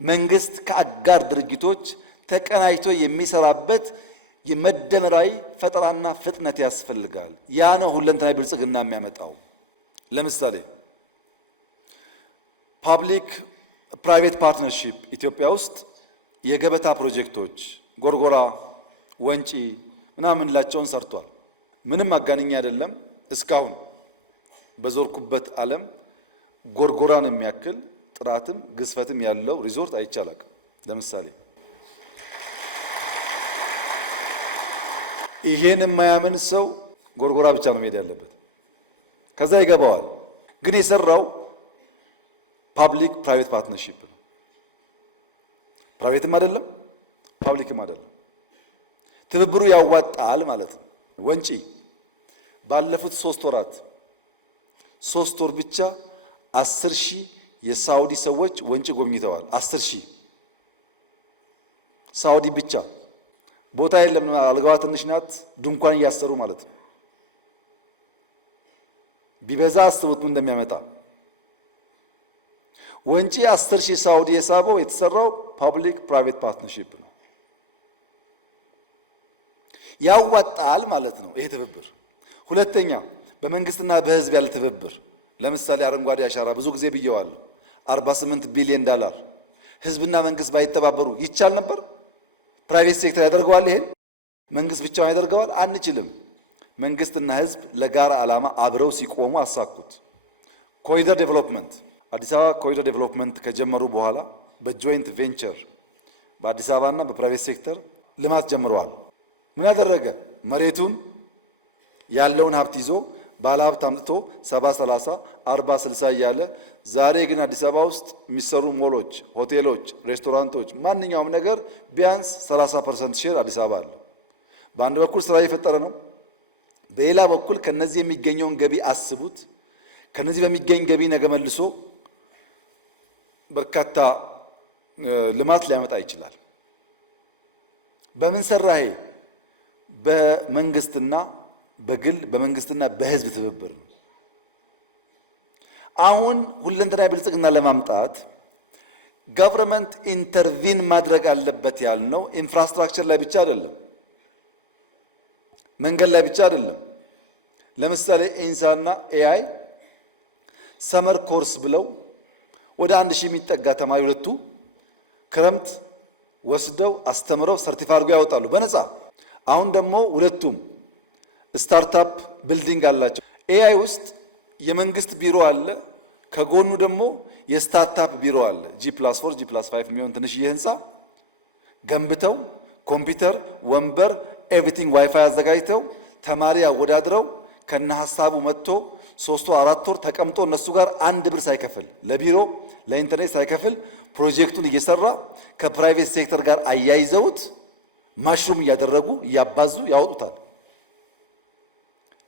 መንግስት ከአጋር ድርጅቶች ተቀናጅቶ የሚሰራበት የመደመራዊ ፈጠራና ፍጥነት ያስፈልጋል። ያ ነው ሁለንተናዊ ብልጽግና የሚያመጣው። ለምሳሌ ፓብሊክ ፕራይቬት ፓርትነርሺፕ ኢትዮጵያ ውስጥ የገበታ ፕሮጀክቶች ጎርጎራ፣ ወንጪ ምናምን ላቸውን ሰርቷል። ምንም አጋንኛ አይደለም። እስካሁን በዞርኩበት ዓለም ጎርጎራን የሚያክል ጥራትም ግዝፈትም ያለው ሪዞርት አይቻላል። ለምሳሌ ይሄን የማያምን ሰው ጎርጎራ ብቻ ነው መሄድ ያለበት፣ ከዛ ይገባዋል። ግን የሰራው ፓብሊክ ፕራይቬት ፓርትነርሺፕ ነው። ፕራይቬትም አይደለም ፓብሊክም አይደለም። ትብብሩ ያዋጣል ማለት ነው። ወንጪ ባለፉት 3 ወራት 3 ወር ብቻ 10,000 የሳውዲ ሰዎች ወንጪ ጎብኝተዋል። 10,000 ሳውዲ ብቻ። ቦታ የለም፣ አልጋዋ ትንሽ ናት፣ ድንኳን እያሰሩ ማለት ነው። ቢበዛ አስቡት ምን እንደሚያመጣ። ወንጪ 10,000 ሳውዲ የሳበው የተሰራው ፓብሊክ ፕራይቬት ፓርትነርሺፕ ነው። ያዋጣል ማለት ነው ይሄ ትብብር። ሁለተኛ በመንግስትና በህዝብ ያለ ትብብር። ለምሳሌ አረንጓዴ አሻራ ብዙ ጊዜ ብየዋለሁ። 48 ቢሊዮን ዶላር ህዝብና መንግስት ባይተባበሩ ይቻል ነበር? ፕራይቬት ሴክተር ያደርገዋል? ይሄን መንግስት ብቻውን ያደርገዋል? አንችልም። መንግስትና ህዝብ ለጋራ ዓላማ አብረው ሲቆሙ አሳኩት። ኮሪደር ዴቨሎፕመንት አዲስ አበባ ኮሪደር ዴቨሎፕመንት ከጀመሩ በኋላ በጆይንት ቬንቸር በአዲስ አበባና በፕራይቬት ሴክተር ልማት ጀምረዋል። ምን ያደረገ? መሬቱን ያለውን ሀብት ይዞ ባለ ሀብት አምጥቶ 70-30 40-60 እያለ ዛሬ ግን አዲስ አበባ ውስጥ የሚሰሩ ሞሎች፣ ሆቴሎች፣ ሬስቶራንቶች ማንኛውም ነገር ቢያንስ 30% ሼር አዲስ አበባ አለ። በአንድ በኩል ስራ እየፈጠረ ነው። በሌላ በኩል ከነዚህ የሚገኘውን ገቢ አስቡት። ከነዚህ በሚገኝ ገቢ ነገ መልሶ በርካታ ልማት ሊያመጣ ይችላል። በምን ሰራሄ? በመንግስትና በግል በመንግስትና በህዝብ ትብብር ነው። አሁን ሁለንተናዊ ብልጽግና ለማምጣት ገቨርንመንት ኢንተርቪን ማድረግ አለበት ያልነው ኢንፍራስትራክቸር ላይ ብቻ አይደለም፣ መንገድ ላይ ብቻ አይደለም። ለምሳሌ ኢንሳና ኤአይ ሰመር ኮርስ ብለው ወደ 1000 የሚጠጋ ተማሪ ሁለቱ ክረምት ወስደው አስተምረው ሰርቲፋይድ አድርገው ያወጣሉ በነፃ። አሁን ደግሞ ሁለቱም ስታርታፕ ቢልዲንግ አላቸው። ኤአይ ውስጥ የመንግስት ቢሮ አለ፣ ከጎኑ ደግሞ የስታርታፕ ቢሮ አለ። G+4 G+5 የሚሆን ትንሽዬ ህንፃ ገንብተው ኮምፒውተር፣ ወንበር፣ ኤቭሪቲንግ ዋይፋይ አዘጋጅተው ተማሪ አወዳድረው ከነ ሐሳቡ መጥቶ 3 ወር 4 ወር ተቀምጦ እነሱ ጋር 1 ብር ሳይከፍል ለቢሮ ለኢንተርኔት ሳይከፍል ፕሮጀክቱን እየሰራ ከፕራይቬት ሴክተር ጋር አያይዘውት ማሽሩም እያደረጉ እያባዙ ያወጡታል።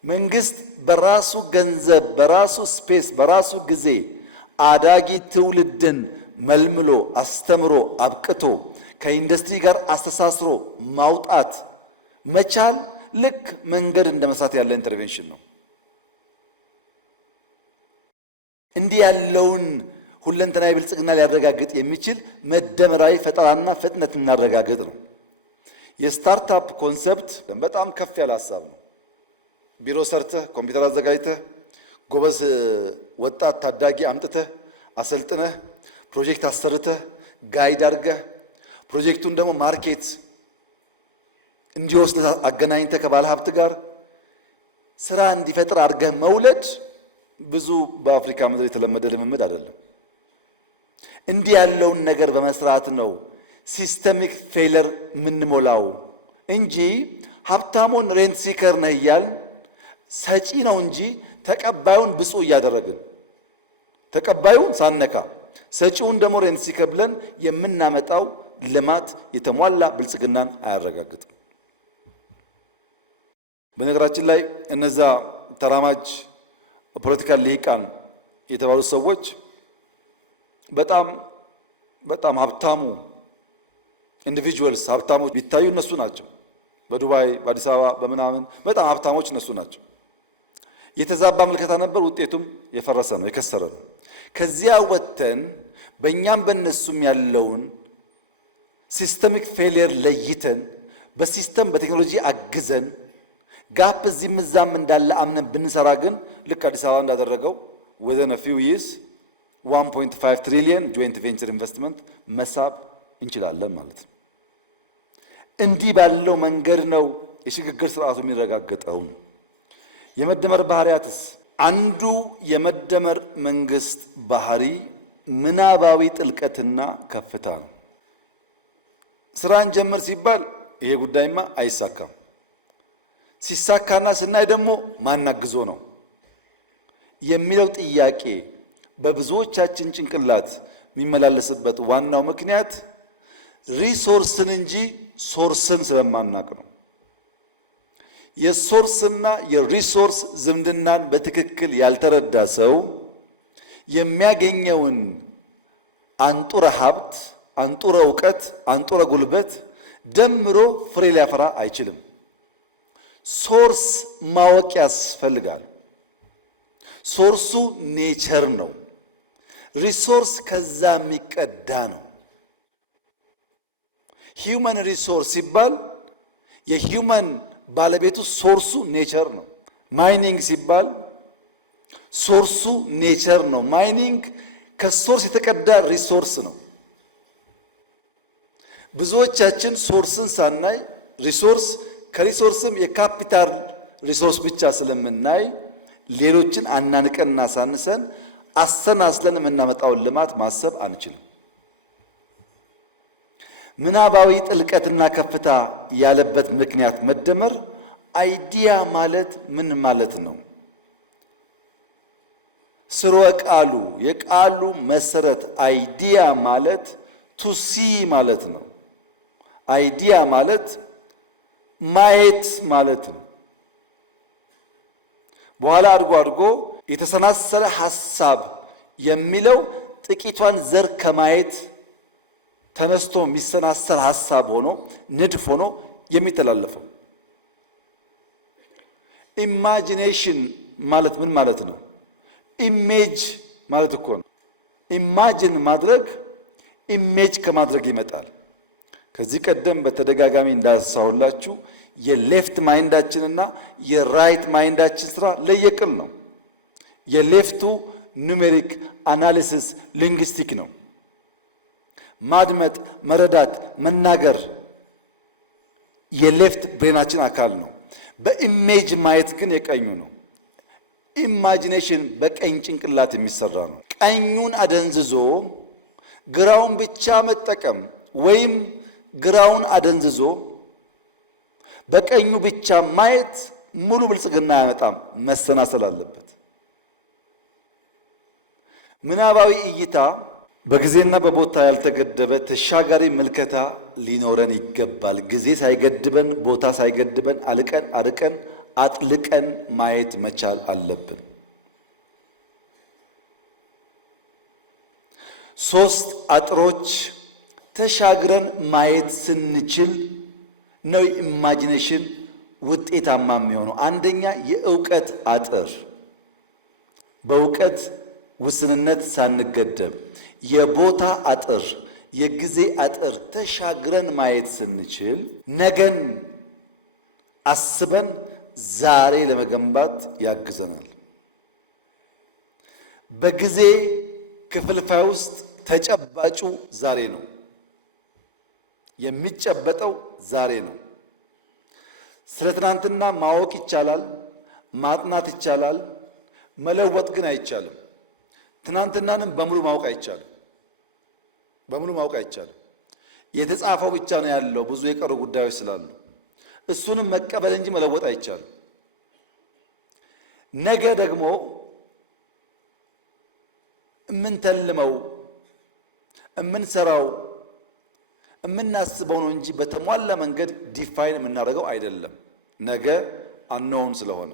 መንግስት በራሱ ገንዘብ በራሱ ስፔስ በራሱ ጊዜ አዳጊ ትውልድን መልምሎ አስተምሮ አብቅቶ ከኢንዱስትሪ ጋር አስተሳስሮ ማውጣት መቻል ልክ መንገድ እንደመስራት ያለ ኢንተርቬንሽን ነው። እንዲህ ያለውን ሁለንተናዊ ብልጽግና ሊያረጋግጥ የሚችል መደመራዊ ፈጠራና ፍጥነት እናረጋግጥ ነው። የስታርታፕ ኮንሰፕት በጣም ከፍ ያለ ሀሳብ ነው። ቢሮ ሰርተህ ኮምፒውተር አዘጋጅተህ ጎበዝ ወጣት ታዳጊ አምጥተህ አሰልጥነህ ፕሮጀክት አሰርተህ ጋይድ አድርገህ ፕሮጀክቱን ደግሞ ማርኬት እንዲወስድ አገናኝተህ ከባለ ሀብት ጋር ስራ እንዲፈጥር አድርገህ መውለድ ብዙ በአፍሪካ ምድር የተለመደ ልምምድ አይደለም። እንዲህ ያለውን ነገር በመስራት ነው ሲስተሚክ ፌለር የምንሞላው እንጂ ሀብታሙን ሬንት ሲከር ነህ እያልን ሰጪ ነው እንጂ ተቀባዩን ብፁዕ እያደረግን ተቀባዩን ሳነካ ሰጪውን ደግሞ ሬንት ሲከር ብለን የምናመጣው ልማት የተሟላ ብልጽግናን አያረጋግጥም። በነገራችን ላይ እነዛ ተራማጅ ፖለቲካል ልሂቃን የተባሉ ሰዎች በጣም በጣም ሀብታሙ ኢንዲቪጁዋልስ ሀብታሞች ቢታዩ እነሱ ናቸው። በዱባይ በአዲስ አበባ በምናምን በጣም ሀብታሞች እነሱ ናቸው። የተዛባ ምልከታ ነበር። ውጤቱም የፈረሰ ነው፣ የከሰረ ነው። ከዚያ ወጥተን በእኛም በእነሱም ያለውን ሲስተሚክ ፌሊየር ለይተን በሲስተም በቴክኖሎጂ አግዘን ጋፕ እዚህም እዛም እንዳለ አምነን ብንሰራ ግን ልክ አዲስ አበባ እንዳደረገው within a few years 1.5 ትሪሊየን ጆይንት ቬንቸር ኢንቨስትመንት መሳብ እንችላለን ማለት ነው። እንዲህ ባለው መንገድ ነው የሽግግር ስርዓቱ የሚረጋገጠው። የመደመር ባህሪያትስ አንዱ የመደመር መንግስት ባህሪ ምናባዊ ጥልቀትና ከፍታ ነው። ስራን ጀምር ሲባል ይሄ ጉዳይማ አይሳካም፣ ሲሳካና ስናይ ደግሞ ማናግዞ ነው የሚለው ጥያቄ በብዙዎቻችን ጭንቅላት የሚመላለስበት ዋናው ምክንያት ሪሶርስን እንጂ ሶርስን ስለማናቅ ነው። የሶርስና የሪሶርስ ዝምድናን በትክክል ያልተረዳ ሰው የሚያገኘውን አንጡረ ሀብት፣ አንጡረ እውቀት፣ አንጡረ ጉልበት ደምሮ ፍሬ ሊያፈራ አይችልም። ሶርስ ማወቅ ያስፈልጋል። ሶርሱ ኔቸር ነው። ሪሶርስ ከዛ የሚቀዳ ነው። ሂውመን ሪሶርስ ሲባል የሂውመን ባለቤቱ ሶርሱ ኔቸር ነው። ማይኒንግ ሲባል ሶርሱ ኔቸር ነው። ማይኒንግ ከሶርስ የተቀዳ ሪሶርስ ነው። ብዙዎቻችን ሶርስን ሳናይ ሪሶርስ ከሪሶርስም የካፒታል ሪሶርስ ብቻ ስለምናይ ሌሎችን አናንቀንና ሳንሰን አሰናስለን የምናመጣውን ልማት ማሰብ አንችልም። ምናባዊ ጥልቀትና ከፍታ ያለበት ምክንያት መደመር አይዲያ ማለት ምን ማለት ነው? ስርወ ቃሉ የቃሉ መሰረት አይዲያ ማለት ቱ ሲ ማለት ነው። አይዲያ ማለት ማየት ማለት ነው። በኋላ አድጎ አድጎ የተሰናሰለ ሐሳብ የሚለው ጥቂቷን ዘር ከማየት ተነስቶ የሚሰናሰል ሐሳብ ሆኖ ንድፍ ሆኖ የሚተላለፈው። ኢማጂኔሽን ማለት ምን ማለት ነው? ኢሜጅ ማለት እኮ ነው። ኢማጂን ማድረግ ኢሜጅ ከማድረግ ይመጣል። ከዚህ ቀደም በተደጋጋሚ እንዳሳሁላችሁ የሌፍት ማይንዳችንና የራይት ማይንዳችን ስራ ለየቅል ነው። የሌፍቱ ኑሜሪክ አናሊሲስ ሊንግስቲክ ነው። ማድመጥ፣ መረዳት፣ መናገር የሌፍት ብሬናችን አካል ነው። በኢሜጅ ማየት ግን የቀኙ ነው። ኢማጂኔሽን በቀኝ ጭንቅላት የሚሰራ ነው። ቀኙን አደንዝዞ ግራውን ብቻ መጠቀም ወይም ግራውን አደንዝዞ በቀኙ ብቻ ማየት ሙሉ ብልጽግና አያመጣም። መሰናሰል አለበት። ምናባዊ እይታ በጊዜና በቦታ ያልተገደበ ተሻጋሪ ምልከታ ሊኖረን ይገባል። ጊዜ ሳይገድበን፣ ቦታ ሳይገድበን አልቀን አርቀን አጥልቀን ማየት መቻል አለብን። ሶስት አጥሮች ተሻግረን ማየት ስንችል ነው ኢማጂኔሽን ውጤታማ የሚሆነው። አንደኛ የእውቀት አጥር፣ በእውቀት ውስንነት ሳንገደብ፣ የቦታ አጥር፣ የጊዜ አጥር ተሻግረን ማየት ስንችል ነገን አስበን ዛሬ ለመገንባት ያግዘናል። በጊዜ ክፍልፋይ ውስጥ ተጨባጩ ዛሬ ነው። የሚጨበጠው ዛሬ ነው። ስለ ትናንትና ማወቅ ይቻላል፣ ማጥናት ይቻላል፣ መለወጥ ግን አይቻልም። ትናንትናንም በሙሉ ማወቅ አይቻልም። በሙሉ ማወቅ አይቻልም። የተጻፈው ብቻ ነው ያለው፣ ብዙ የቀሩ ጉዳዮች ስላሉ እሱንም መቀበል እንጂ መለወጥ አይቻልም። ነገ ደግሞ እምንተልመው እምንሰራው እምናስበው ነው እንጂ በተሟላ መንገድ ዲፋይን የምናደርገው አይደለም። ነገ አንኖን ስለሆነ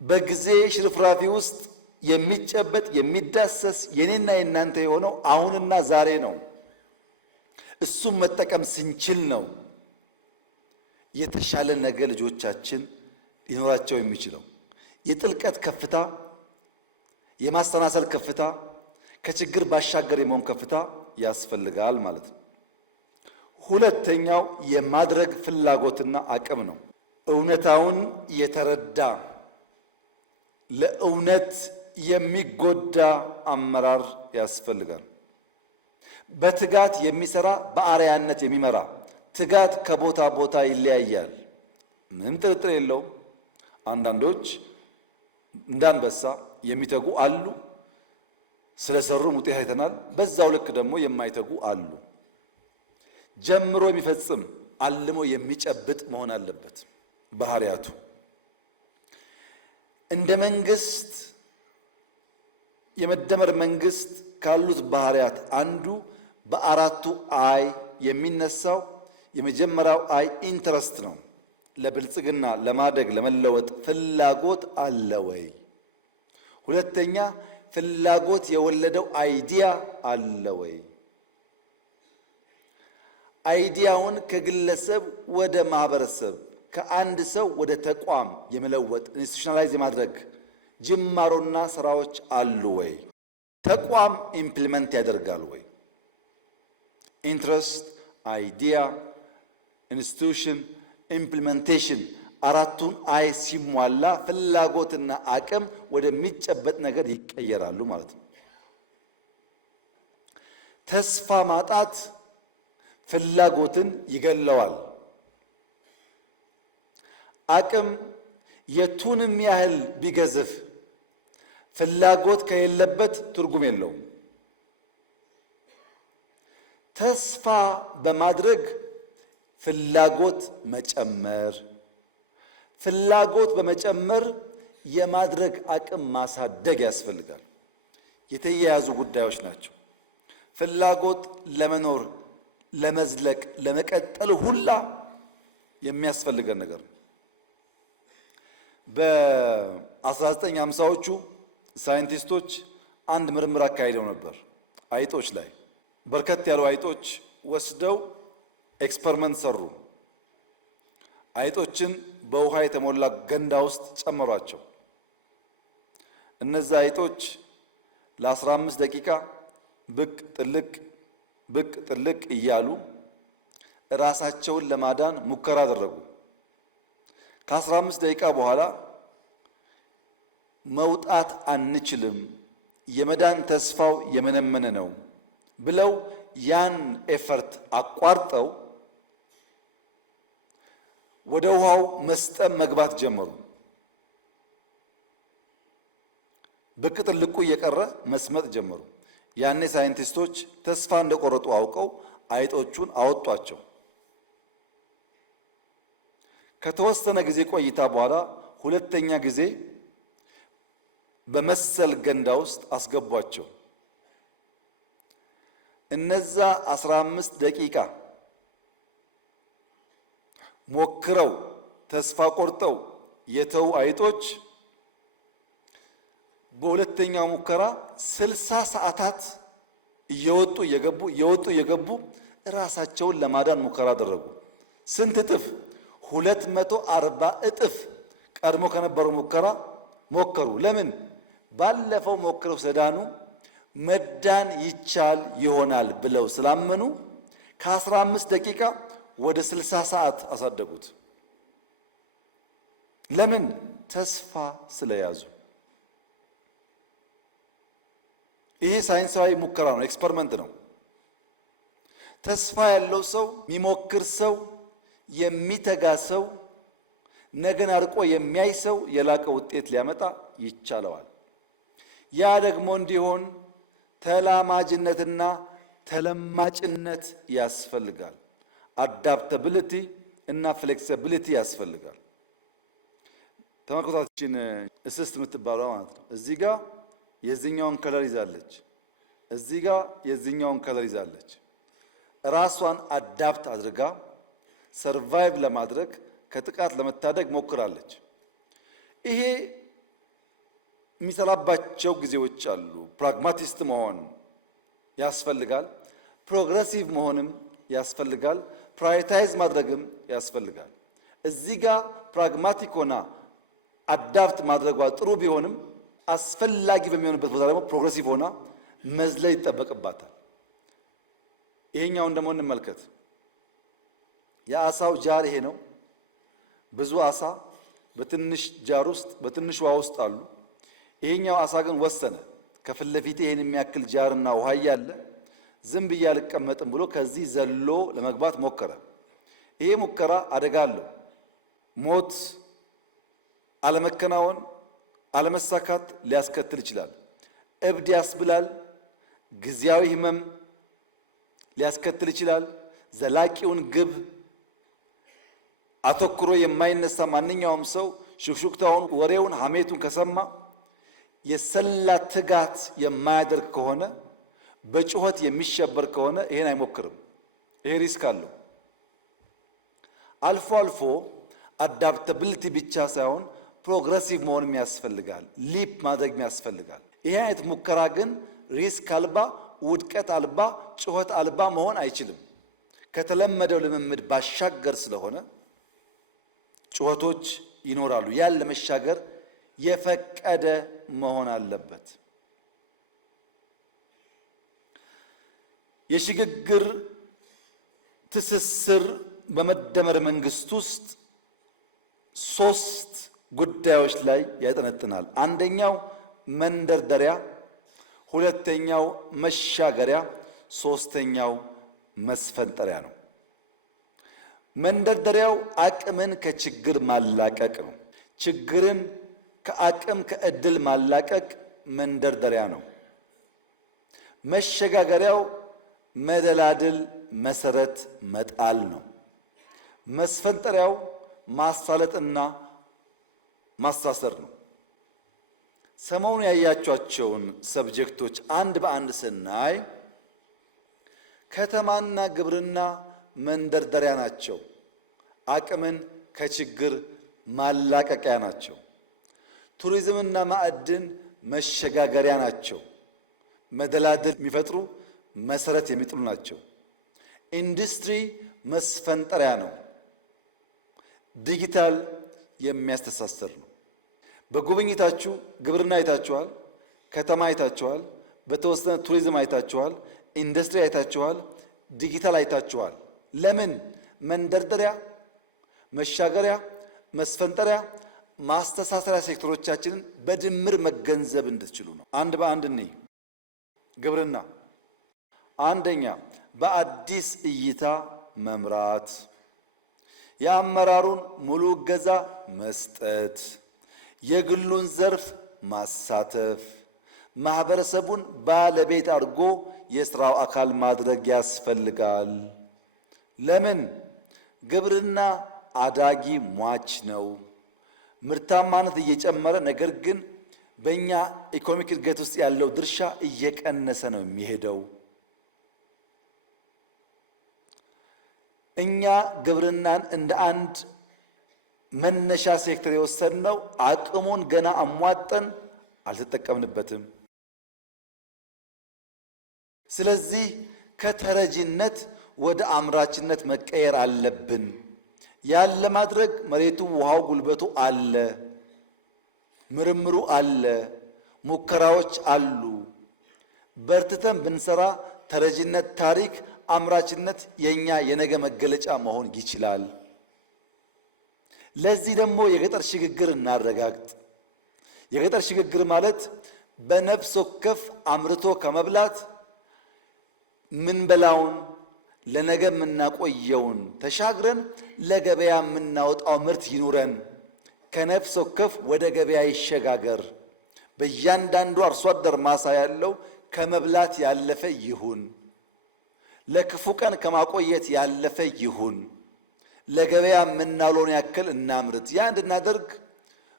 በጊዜ ሽርፍራፊ ውስጥ የሚጨበጥ የሚዳሰስ የኔና የናንተ የሆነው አሁንና ዛሬ ነው። እሱም መጠቀም ስንችል ነው የተሻለ ነገ ልጆቻችን ሊኖራቸው የሚችለው። የጥልቀት ከፍታ፣ የማስተናሰል ከፍታ፣ ከችግር ባሻገር የመሆን ከፍታ ያስፈልጋል ማለት ነው። ሁለተኛው የማድረግ ፍላጎትና አቅም ነው። እውነታውን የተረዳ ለእውነት የሚጎዳ አመራር ያስፈልጋል። በትጋት የሚሰራ በአርአያነት የሚመራ። ትጋት ከቦታ ቦታ ይለያያል፣ ምንም ጥርጥር የለውም። አንዳንዶች እንዳንበሳ የሚተጉ አሉ፣ ስለሰሩም ውጤት አይተናል። በዛው ልክ ደግሞ የማይተጉ አሉ። ጀምሮ የሚፈጽም አልሞ የሚጨብጥ መሆን አለበት ባህሪያቱ። እንደ መንግስት የመደመር መንግስት ካሉት ባህሪያት አንዱ በአራቱ አይ የሚነሳው የመጀመሪያው አይ ኢንትረስት ነው። ለብልጽግና ለማደግ ለመለወጥ ፍላጎት አለ ወይ? ሁለተኛ ፍላጎት የወለደው አይዲያ አለ ወይ? አይዲያውን ከግለሰብ ወደ ማህበረሰብ ከአንድ ሰው ወደ ተቋም የመለወጥ ኢንስቲቱሽናላይዝ የማድረግ ጅማሮና ስራዎች አሉ ወይ? ተቋም ኢምፕሊመንት ያደርጋል ወይ? ኢንትረስት፣ አይዲያ፣ ኢንስቲቱሽን፣ ኢምፕሊሜንቴሽን አራቱን አይ ሲሟላ ፍላጎትና አቅም ወደሚጨበጥ ነገር ይቀየራሉ ማለት ነው። ተስፋ ማጣት ፍላጎትን ይገለዋል። አቅም የቱንም ያህል ቢገዝፍ ፍላጎት ከሌለበት ትርጉም የለውም። ተስፋ በማድረግ ፍላጎት መጨመር፣ ፍላጎት በመጨመር የማድረግ አቅም ማሳደግ ያስፈልጋል። የተያያዙ ጉዳዮች ናቸው። ፍላጎት ለመኖር ለመዝለቅ ለመቀጠል ሁላ የሚያስፈልገን ነገር ነው። በ1950ዎቹ ሳይንቲስቶች አንድ ምርምር አካሂደው ነበር። አይጦች ላይ በርከት ያሉ አይጦች ወስደው ኤክስፐሪመንት ሰሩ። አይጦችን በውሃ የተሞላ ገንዳ ውስጥ ጨመሯቸው። እነዛ አይጦች ለ15 ደቂቃ ብቅ ጥልቅ እያሉ ራሳቸውን ለማዳን ሙከራ አደረጉ። ከ15 ደቂቃ በኋላ መውጣት አንችልም፣ የመዳን ተስፋው የመነመነ ነው ብለው ያን ኤፈርት አቋርጠው ወደ ውሃው መስጠም መግባት ጀመሩ። ብቅ ጥልቁ እየቀረ መስመጥ ጀመሩ። ያኔ ሳይንቲስቶች ተስፋ እንደቆረጡ አውቀው አይጦቹን አወጧቸው። ከተወሰነ ጊዜ ቆይታ በኋላ ሁለተኛ ጊዜ በመሰል ገንዳ ውስጥ አስገቧቸው። እነዛ 15 ደቂቃ ሞክረው ተስፋ ቆርጠው የተው አይጦች በሁለተኛው ሙከራ 60 ሰዓታት እየወጡ እየገቡ ራሳቸውን ለማዳን ሙከራ አደረጉ። ስንት እጥፍ? 240 እጥፍ ቀድሞ ከነበረው ሙከራ ሞከሩ። ለምን? ባለፈው ሞክረው ስለዳኑ መዳን ይቻል ይሆናል ብለው ስላመኑ ከ15 ደቂቃ ወደ 60 ሰዓት አሳደጉት። ለምን? ተስፋ ስለያዙ። ይሄ ሳይንሳዊ ሙከራ ነው፣ ኤክስፐሪመንት ነው። ተስፋ ያለው ሰው፣ የሚሞክር ሰው፣ የሚተጋ ሰው፣ ነገን አርቆ የሚያይ ሰው የላቀ ውጤት ሊያመጣ ይቻለዋል። ያ ደግሞ እንዲሆን ተላማጅነትና ተለማጭነት ያስፈልጋል። አዳፕታቢሊቲ እና ፍሌክሲቢሊቲ ያስፈልጋል። ተመልከቷችን እስስት የምትባለው ማለት ነው። እዚህ ጋር የዚህኛውን ከለር ይዛለች፣ እዚህ ጋር የዚህኛውን ከለር ይዛለች። ራሷን አዳፕት አድርጋ ሰርቫይቭ ለማድረግ ከጥቃት ለመታደግ ሞክራለች። ይሄ የሚሰራባቸው ጊዜዎች አሉ። ፕራግማቲስት መሆን ያስፈልጋል። ፕሮግረሲቭ መሆንም ያስፈልጋል። ፕራዮሪታይዝ ማድረግም ያስፈልጋል። እዚህ ጋር ፕራግማቲክ ሆና አዳፕት ማድረጓ ጥሩ ቢሆንም አስፈላጊ በሚሆንበት ቦታ ደግሞ ፕሮግረሲቭ ሆና መዝለል ይጠበቅባታል። ይሄኛውን ደግሞ እንመልከት። የአሳው ጃር ይሄ ነው። ብዙ አሳ በትንሽ ጃር ውስጥ በትንሽ ውሃ ውስጥ አሉ። ይሄኛው አሳ ግን ወሰነ። ከፊት ለፊቴ ይሄን የሚያክል ጃርና ውሃ እያለ ዝም ብዬ አልቀመጥም ብሎ ከዚህ ዘሎ ለመግባት ሞከረ። ይሄ ሙከራ አደጋ አለው። ሞት፣ አለመከናወን፣ አለመሳካት ሊያስከትል ይችላል። እብድ ያስብላል። ጊዜያዊ ህመም ሊያስከትል ይችላል። ዘላቂውን ግብ አተኩሮ የማይነሳ ማንኛውም ሰው ሹክሹክታውን፣ ወሬውን፣ ሐሜቱን ከሰማ የሰላ ትጋት የማያደርግ ከሆነ በጩኸት የሚሸበር ከሆነ ይሄን አይሞክርም። ይሄ ሪስክ አለው። አልፎ አልፎ አዳፕታቢሊቲ ብቻ ሳይሆን ፕሮግረሲቭ መሆንም ያስፈልጋል። ሊፕ ማድረግ ያስፈልጋል። ይሄ አይነት ሙከራ ግን ሪስክ አልባ፣ ውድቀት አልባ፣ ጩኸት አልባ መሆን አይችልም። ከተለመደው ልምምድ ባሻገር ስለሆነ ጩኸቶች ይኖራሉ። ያን ለመሻገር የፈቀደ መሆን አለበት። የሽግግር ትስስር በመደመር መንግስት ውስጥ ሶስት ጉዳዮች ላይ ያጠነጥናል። አንደኛው መንደርደሪያ፣ ሁለተኛው መሻገሪያ፣ ሶስተኛው መስፈንጠሪያ ነው። መንደርደሪያው አቅምን ከችግር ማላቀቅ ነው። ችግርን ከአቅም ከእድል ማላቀቅ መንደርደሪያ ነው። መሸጋገሪያው መደላድል መሰረት መጣል ነው። መስፈንጠሪያው ማሳለጥና ማሳሰር ነው። ሰሞኑን ያያቸዋቸውን ሰብጀክቶች አንድ በአንድ ስናይ ከተማና ግብርና መንደርደሪያ ናቸው። አቅምን ከችግር ማላቀቂያ ናቸው። ቱሪዝምና ማዕድን መሸጋገሪያ ናቸው። መደላድል የሚፈጥሩ መሰረት የሚጥሉ ናቸው። ኢንዱስትሪ መስፈንጠሪያ ነው። ዲጂታል የሚያስተሳስር ነው። በጉብኝታችሁ ግብርና አይታችኋል፣ ከተማ አይታችኋል፣ በተወሰነ ቱሪዝም አይታችኋል፣ ኢንዱስትሪ አይታችኋል፣ ዲጂታል አይታችኋል። ለምን? መንደርደሪያ፣ መሻገሪያ፣ መስፈንጠሪያ፣ ማስተሳሰሪያ ሴክተሮቻችንን በድምር መገንዘብ እንድትችሉ ነው። አንድ በአንድ እንይ። ግብርና አንደኛ በአዲስ እይታ መምራት፣ የአመራሩን ሙሉ እገዛ መስጠት፣ የግሉን ዘርፍ ማሳተፍ፣ ማህበረሰቡን ባለቤት አድርጎ የስራው አካል ማድረግ ያስፈልጋል። ለምን? ግብርና አዳጊ ሟች ነው። ምርታማነት እየጨመረ ነገር ግን በእኛ ኢኮኖሚክ እድገት ውስጥ ያለው ድርሻ እየቀነሰ ነው የሚሄደው። እኛ ግብርናን እንደ አንድ መነሻ ሴክተር የወሰድነው አቅሙን ገና አሟጠን አልተጠቀምንበትም። ስለዚህ ከተረጂነት ወደ አምራችነት መቀየር አለብን። ያን ለማድረግ መሬቱ፣ ውሃው፣ ጉልበቱ አለ፣ ምርምሩ አለ፣ ሙከራዎች አሉ። በርትተን ብንሰራ ተረጂነት ታሪክ፣ አምራችነት የኛ የነገ መገለጫ መሆን ይችላል። ለዚህ ደግሞ የገጠር ሽግግር እናረጋግጥ። የገጠር ሽግግር ማለት በነፍስ ወከፍ አምርቶ ከመብላት ምንበላውን ለነገ የምናቆየውን ተሻግረን ለገበያ የምናወጣው ምርት ይኑረን። ከነፍስ ወከፍ ወደ ገበያ ይሸጋገር። በእያንዳንዱ አርሶ አደር ማሳ ያለው ከመብላት ያለፈ ይሁን። ለክፉ ቀን ከማቆየት ያለፈ ይሁን። ለገበያ የምናውለውን ያክል እናምርት። ያ እንድናደርግ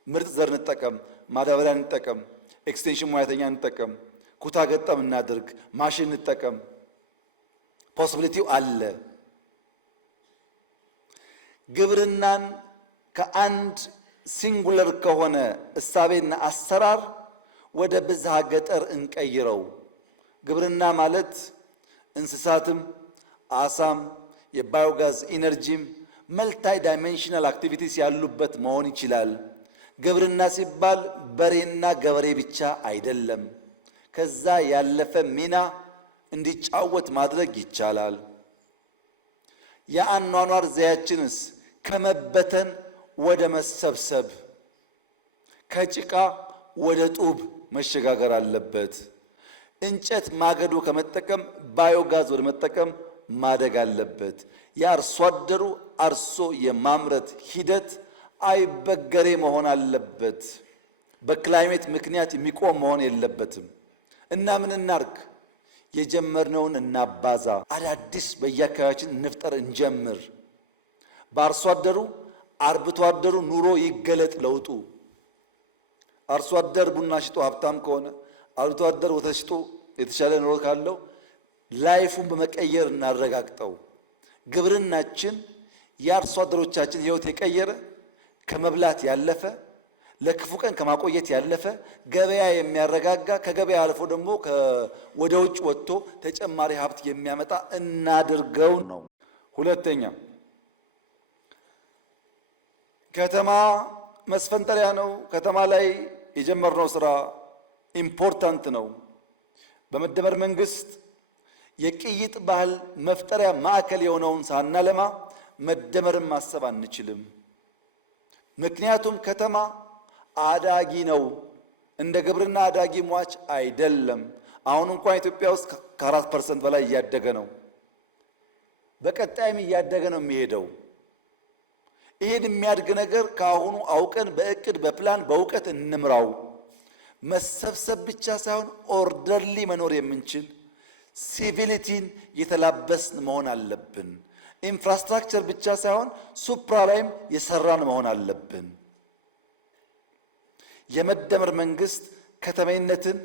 ምርጥ ዘር እንጠቀም፣ ማዳበሪያ እንጠቀም፣ ኤክስቴንሽን ሙያተኛ እንጠቀም፣ ኩታ ገጠም እናድርግ፣ ማሽን እንጠቀም። ፖሲቢሊቲው አለ። ግብርናን ከአንድ ሲንጉለር ከሆነ እሳቤና አሰራር ወደ ብዝሃ ገጠር እንቀይረው። ግብርና ማለት እንስሳትም፣ አሳም፣ የባዮጋዝ ኢነርጂም መልታይ ዳይሜንሽናል አክቲቪቲስ ያሉበት መሆን ይችላል። ግብርና ሲባል በሬና ገበሬ ብቻ አይደለም። ከዛ ያለፈ ሚና እንዲጫወት ማድረግ ይቻላል። የአኗኗር ዘያችንስ ከመበተን ወደ መሰብሰብ፣ ከጭቃ ወደ ጡብ መሸጋገር አለበት። እንጨት ማገዶ ከመጠቀም ባዮጋዝ ወደ መጠቀም ማደግ አለበት። የአርሶ አደሩ አርሶ የማምረት ሂደት አይበገሬ መሆን አለበት። በክላይሜት ምክንያት የሚቆም መሆን የለበትም። እና ምን እናርግ? የጀመርነውን እናባዛ። አዳዲስ በየአካባቢያችን እንፍጠር፣ እንጀምር። በአርሶ አደሩ አርብቶ አደሩ ኑሮ ይገለጥ ለውጡ። አርሶ አደር ቡና ሽጦ ሀብታም ከሆነ አርብቶ አደር ወተት ሽጦ የተሻለ ኑሮ ካለው ላይፉን በመቀየር እናረጋግጠው። ግብርናችን የአርሶ አደሮቻችን ሕይወት የቀየረ ከመብላት ያለፈ ለክፉ ቀን ከማቆየት ያለፈ ገበያ የሚያረጋጋ ከገበያ አልፎ ደግሞ ወደ ውጭ ወጥቶ ተጨማሪ ሀብት የሚያመጣ እናድርገው ነው። ሁለተኛ ከተማ መስፈንጠሪያ ነው። ከተማ ላይ የጀመርነው ስራ ኢምፖርታንት ነው። በመደመር መንግስት የቅይጥ ባህል መፍጠሪያ ማዕከል የሆነውን ሳናለማ መደመርን ማሰብ አንችልም። ምክንያቱም ከተማ አዳጊ ነው። እንደ ግብርና አዳጊ ሟች አይደለም። አሁን እንኳን ኢትዮጵያ ውስጥ ከ4% በላይ እያደገ ነው። በቀጣይም እያደገ ነው የሚሄደው። ይሄን የሚያድግ ነገር ከአሁኑ አውቀን በእቅድ በፕላን በእውቀት እንምራው። መሰብሰብ ብቻ ሳይሆን ኦርደርሊ መኖር የምንችል ሲቪሊቲን የተላበስን መሆን አለብን። ኢንፍራስትራክቸር ብቻ ሳይሆን ሱፕራ ላይም የሰራን መሆን አለብን። የመደመር መንግስት ከተሜነትን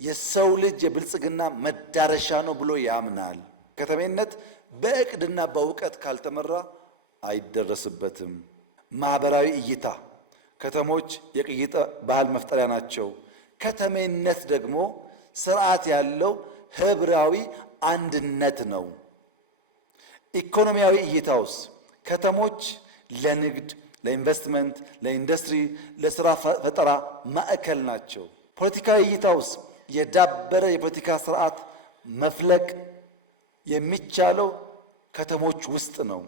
የሰው ልጅ የብልጽግና መዳረሻ ነው ብሎ ያምናል። ከተሜነት በእቅድና በእውቀት ካልተመራ አይደረስበትም። ማህበራዊ እይታ ከተሞች የቅይጥ ባህል መፍጠሪያ ናቸው። ከተሜነት ደግሞ ስርዓት ያለው ህብራዊ አንድነት ነው። ኢኮኖሚያዊ እይታውስ ከተሞች ለንግድ፣ ለኢንቨስትመንት፣ ለኢንዱስትሪ፣ ለስራ ፈጠራ ማዕከል ናቸው። ፖለቲካዊ እይታውስ የዳበረ የፖለቲካ ስርዓት መፍለቅ የሚቻለው ከተሞች ውስጥ ነው።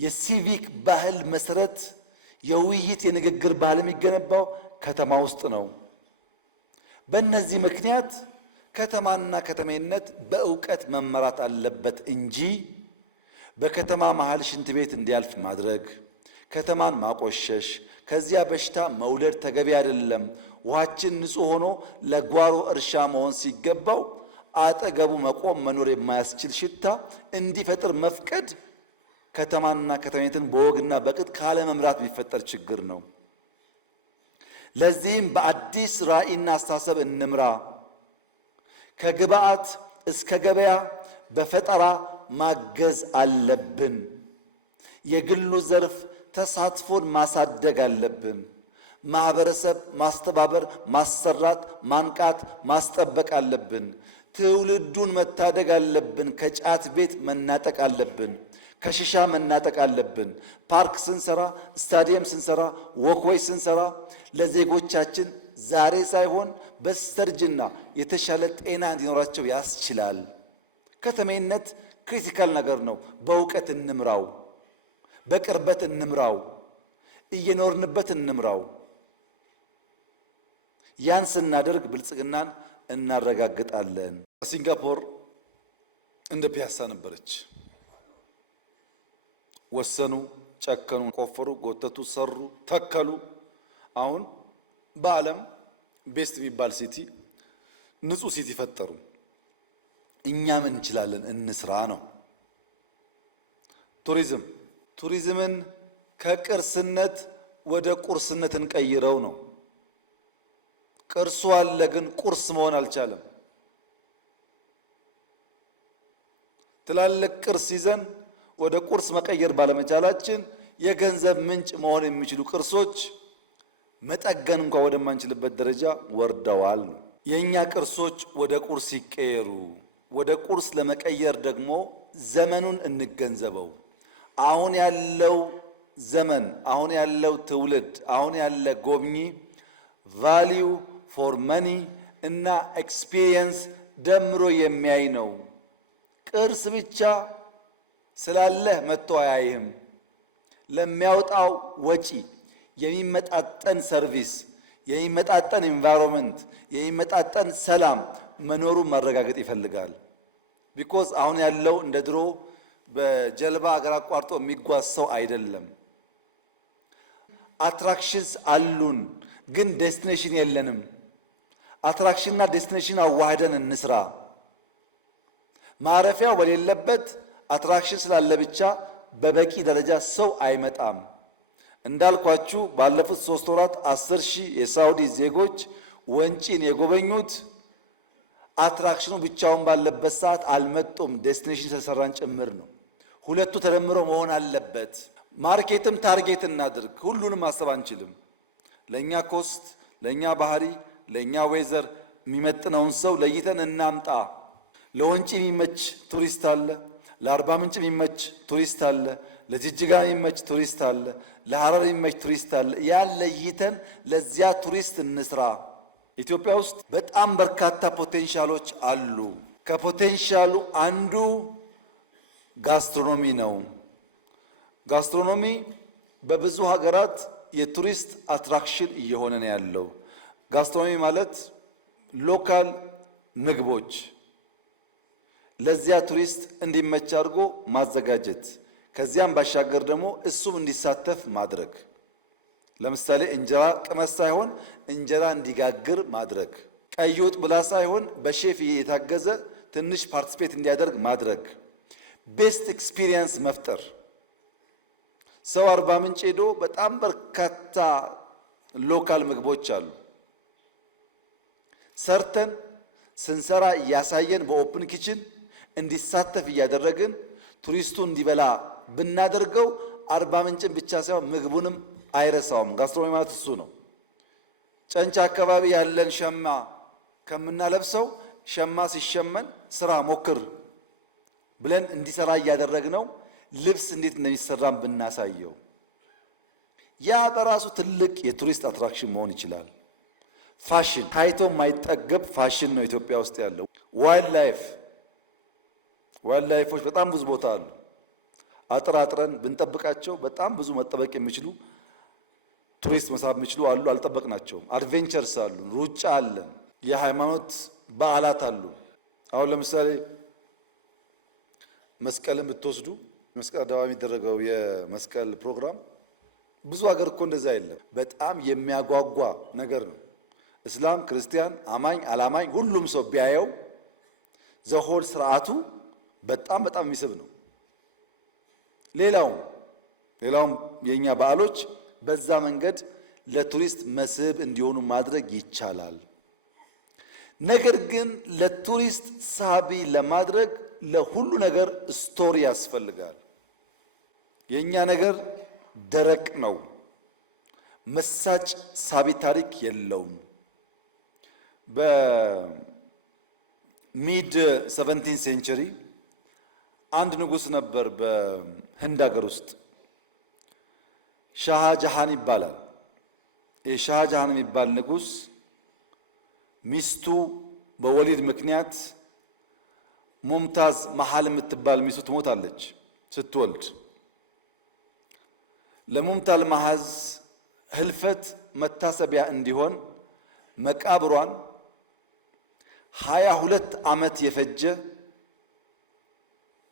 የሲቪክ ባህል መሰረት የውይይት የንግግር ባህል የሚገነባው ከተማ ውስጥ ነው። በእነዚህ ምክንያት ከተማና ከተሜነት በእውቀት መመራት አለበት እንጂ በከተማ መሃል ሽንት ቤት እንዲያልፍ ማድረግ፣ ከተማን ማቆሸሽ፣ ከዚያ በሽታ መውለድ ተገቢ አይደለም። ውሃችን ንጹህ ሆኖ ለጓሮ እርሻ መሆን ሲገባው አጠገቡ መቆም መኖር የማያስችል ሽታ እንዲፈጥር መፍቀድ ከተማና ከተሜነትን በወግና በቅጥ ካለ መምራት የሚፈጠር ችግር ነው። ለዚህም በአዲስ ራዕይና አስተሳሰብ እንምራ። ከግብዓት እስከ ገበያ በፈጠራ ማገዝ አለብን። የግሉ ዘርፍ ተሳትፎን ማሳደግ አለብን። ማህበረሰብ ማስተባበር፣ ማሰራት፣ ማንቃት፣ ማስጠበቅ አለብን። ትውልዱን መታደግ አለብን። ከጫት ቤት መናጠቅ አለብን። ከሽሻ መናጠቅ አለብን። ፓርክ ስንሰራ፣ ስታዲየም ስንሰራ፣ ወክዌይ ስንሰራ ለዜጎቻችን ዛሬ ሳይሆን በስተርጅና የተሻለ ጤና እንዲኖራቸው ያስችላል። ከተሜነት ክሪቲካል ነገር ነው። በእውቀት እንምራው፣ በቅርበት እንምራው፣ እየኖርንበት እንምራው። ያን ስናደርግ ብልጽግናን እናረጋግጣለን። ሲንጋፖር እንደ ፒያሳ ነበረች። ወሰኑ፣ ጨከኑ፣ ቆፈሩ፣ ጎተቱ፣ ሰሩ፣ ተከሉ። አሁን በዓለም ቤስት የሚባል ሲቲ፣ ንጹህ ሲቲ ፈጠሩ። እኛ ምን እንችላለን? እንስራ ነው። ቱሪዝምን ከቅርስነት ወደ ቁርስነት እንቀይረው ነው። ቅርሱ አለ፣ ግን ቁርስ መሆን አልቻለም። ትላልቅ ቅርስ ይዘን ወደ ቁርስ መቀየር ባለመቻላችን የገንዘብ ምንጭ መሆን የሚችሉ ቅርሶች መጠገን እንኳን ወደማንችልበት ደረጃ ወርደዋል። የኛ ቅርሶች ወደ ቁርስ ይቀየሩ። ወደ ቁርስ ለመቀየር ደግሞ ዘመኑን እንገንዘበው። አሁን ያለው ዘመን፣ አሁን ያለው ትውልድ፣ አሁን ያለ ጎብኚ ቫልዩ ፎር መኒ እና ኤክስፒሪየንስ ደምሮ የሚያይ ነው። ቅርስ ብቻ ስላለህ መጥቶ አያይህም። ለሚያወጣው ወጪ የሚመጣጠን ሰርቪስ፣ የሚመጣጠን ኢንቫይሮንመንት፣ የሚመጣጠን ሰላም መኖሩን ማረጋገጥ ይፈልጋል። ቢኮዝ አሁን ያለው እንደ ድሮ በጀልባ አገር አቋርጦ የሚጓዝ ሰው አይደለም። አትራክሽንስ አሉን፣ ግን ዴስቲኔሽን የለንም። አትራክሽንና ዴስቲኔሽን አዋህደን እንስራ። ማረፊያው በሌለበት አትራክሽን ስላለ ብቻ በበቂ ደረጃ ሰው አይመጣም። እንዳልኳችሁ ባለፉት 3 ወራት 10,000 የሳውዲ ዜጎች ወንጪን የጎበኙት አትራክሽኑ ብቻውን ባለበት ሰዓት አልመጡም። ዴስቲኔሽን ስለሰራን ጭምር ነው። ሁለቱ ተደምሮ መሆን አለበት። ማርኬትም ታርጌት እናድርግ። ሁሉንም ማሰብ አንችልም። ለኛ ኮስት፣ ለኛ ባህሪ፣ ለኛ ዌዘር የሚመጥነውን ሰው ለይተን እናምጣ። ለወንጪ የሚመች ቱሪስት አለ፣ ለአርባ ምንጭ የሚመች ቱሪስት አለ፣ ለጅጅጋ የሚመች ቱሪስት አለ፣ ለሐረር የሚመች ቱሪስት አለ። ያን ለይተን ለዚያ ቱሪስት እንስራ። ኢትዮጵያ ውስጥ በጣም በርካታ ፖቴንሻሎች አሉ። ከፖቴንሻሉ አንዱ ጋስትሮኖሚ ነው። ጋስትሮኖሚ በብዙ ሀገራት የቱሪስት አትራክሽን እየሆነ ነው ያለው። ጋስትሮኖሚ ማለት ሎካል ምግቦች ለዚያ ቱሪስት እንዲመች አድርጎ ማዘጋጀት፣ ከዚያም ባሻገር ደግሞ እሱም እንዲሳተፍ ማድረግ። ለምሳሌ እንጀራ ቅመስ ሳይሆን እንጀራ እንዲጋግር ማድረግ፣ ቀይ ወጥ ብላ ሳይሆን በሼፍ የታገዘ ትንሽ ፓርቲስፔት እንዲያደርግ ማድረግ፣ ቤስት ኤክስፒሪየንስ መፍጠር። ሰው አርባ ምንጭ ሄዶ በጣም በርካታ ሎካል ምግቦች አሉ። ሰርተን ስንሰራ እያሳየን በኦፕን ኪችን እንዲሳተፍ እያደረግን ቱሪስቱ እንዲበላ ብናደርገው አርባ ምንጭን ብቻ ሳይሆን ምግቡንም አይረሳውም። ጋስትሮኖሚ ማለት እሱ ነው። ጨንቻ አካባቢ ያለን ሸማ ከምናለብሰው ሸማ ሲሸመን ስራ ሞክር ብለን እንዲሰራ እያደረግነው ልብስ እንዴት እንደሚሰራም ብናሳየው ያ በራሱ ትልቅ የቱሪስት አትራክሽን መሆን ይችላል። ፋሽን ታይቶ የማይጠገብ ፋሽን ነው ኢትዮጵያ ውስጥ ያለው። ዋይልድ ላይፎች በጣም ብዙ ቦታ አሉ። አጥረን ብንጠብቃቸው በጣም ብዙ መጠበቅ የሚችሉ ቱሪስት መሳብ የሚችሉ አሉ። አልጠበቅናቸውም። አድቬንቸርስ አሉ፣ ሩጫ አለን፣ የሃይማኖት በዓላት አሉ። አሁን ለምሳሌ መስቀልን ብትወስዱ መስቀል አደባባይ የሚደረገው የመስቀል ፕሮግራም ብዙ ሀገር እኮ እንደዛ የለም። በጣም የሚያጓጓ ነገር ነው። እስላም፣ ክርስቲያን፣ አማኝ፣ አላማኝ ሁሉም ሰው ቢያየው ዘሆል ስርዓቱ በጣም የሚስብ ነው። ሌላውም የኛ በዓሎች በዛ መንገድ ለቱሪስት መስህብ እንዲሆኑ ማድረግ ይቻላል። ነገር ግን ለቱሪስት ሳቢ ለማድረግ ለሁሉ ነገር ስቶሪ ያስፈልጋል። የኛ ነገር ደረቅ ነው። መሳጭ ሳቢ ታሪክ የለውም። በሚድ 17 ሴንቸሪ አንድ ንጉስ ነበር በህንድ ሀገር ውስጥ ሻሃ ጃሃን ይባላል። የሻሃ ጃሃን የሚባል ንጉስ ሚስቱ በወሊድ ምክንያት ሙምታዝ መሃል የምትባል ሚስቱ ትሞታለች ስትወልድ። ለሙምታዝ መሃል ህልፈት መታሰቢያ እንዲሆን መቃብሯን 22 ዓመት የፈጀ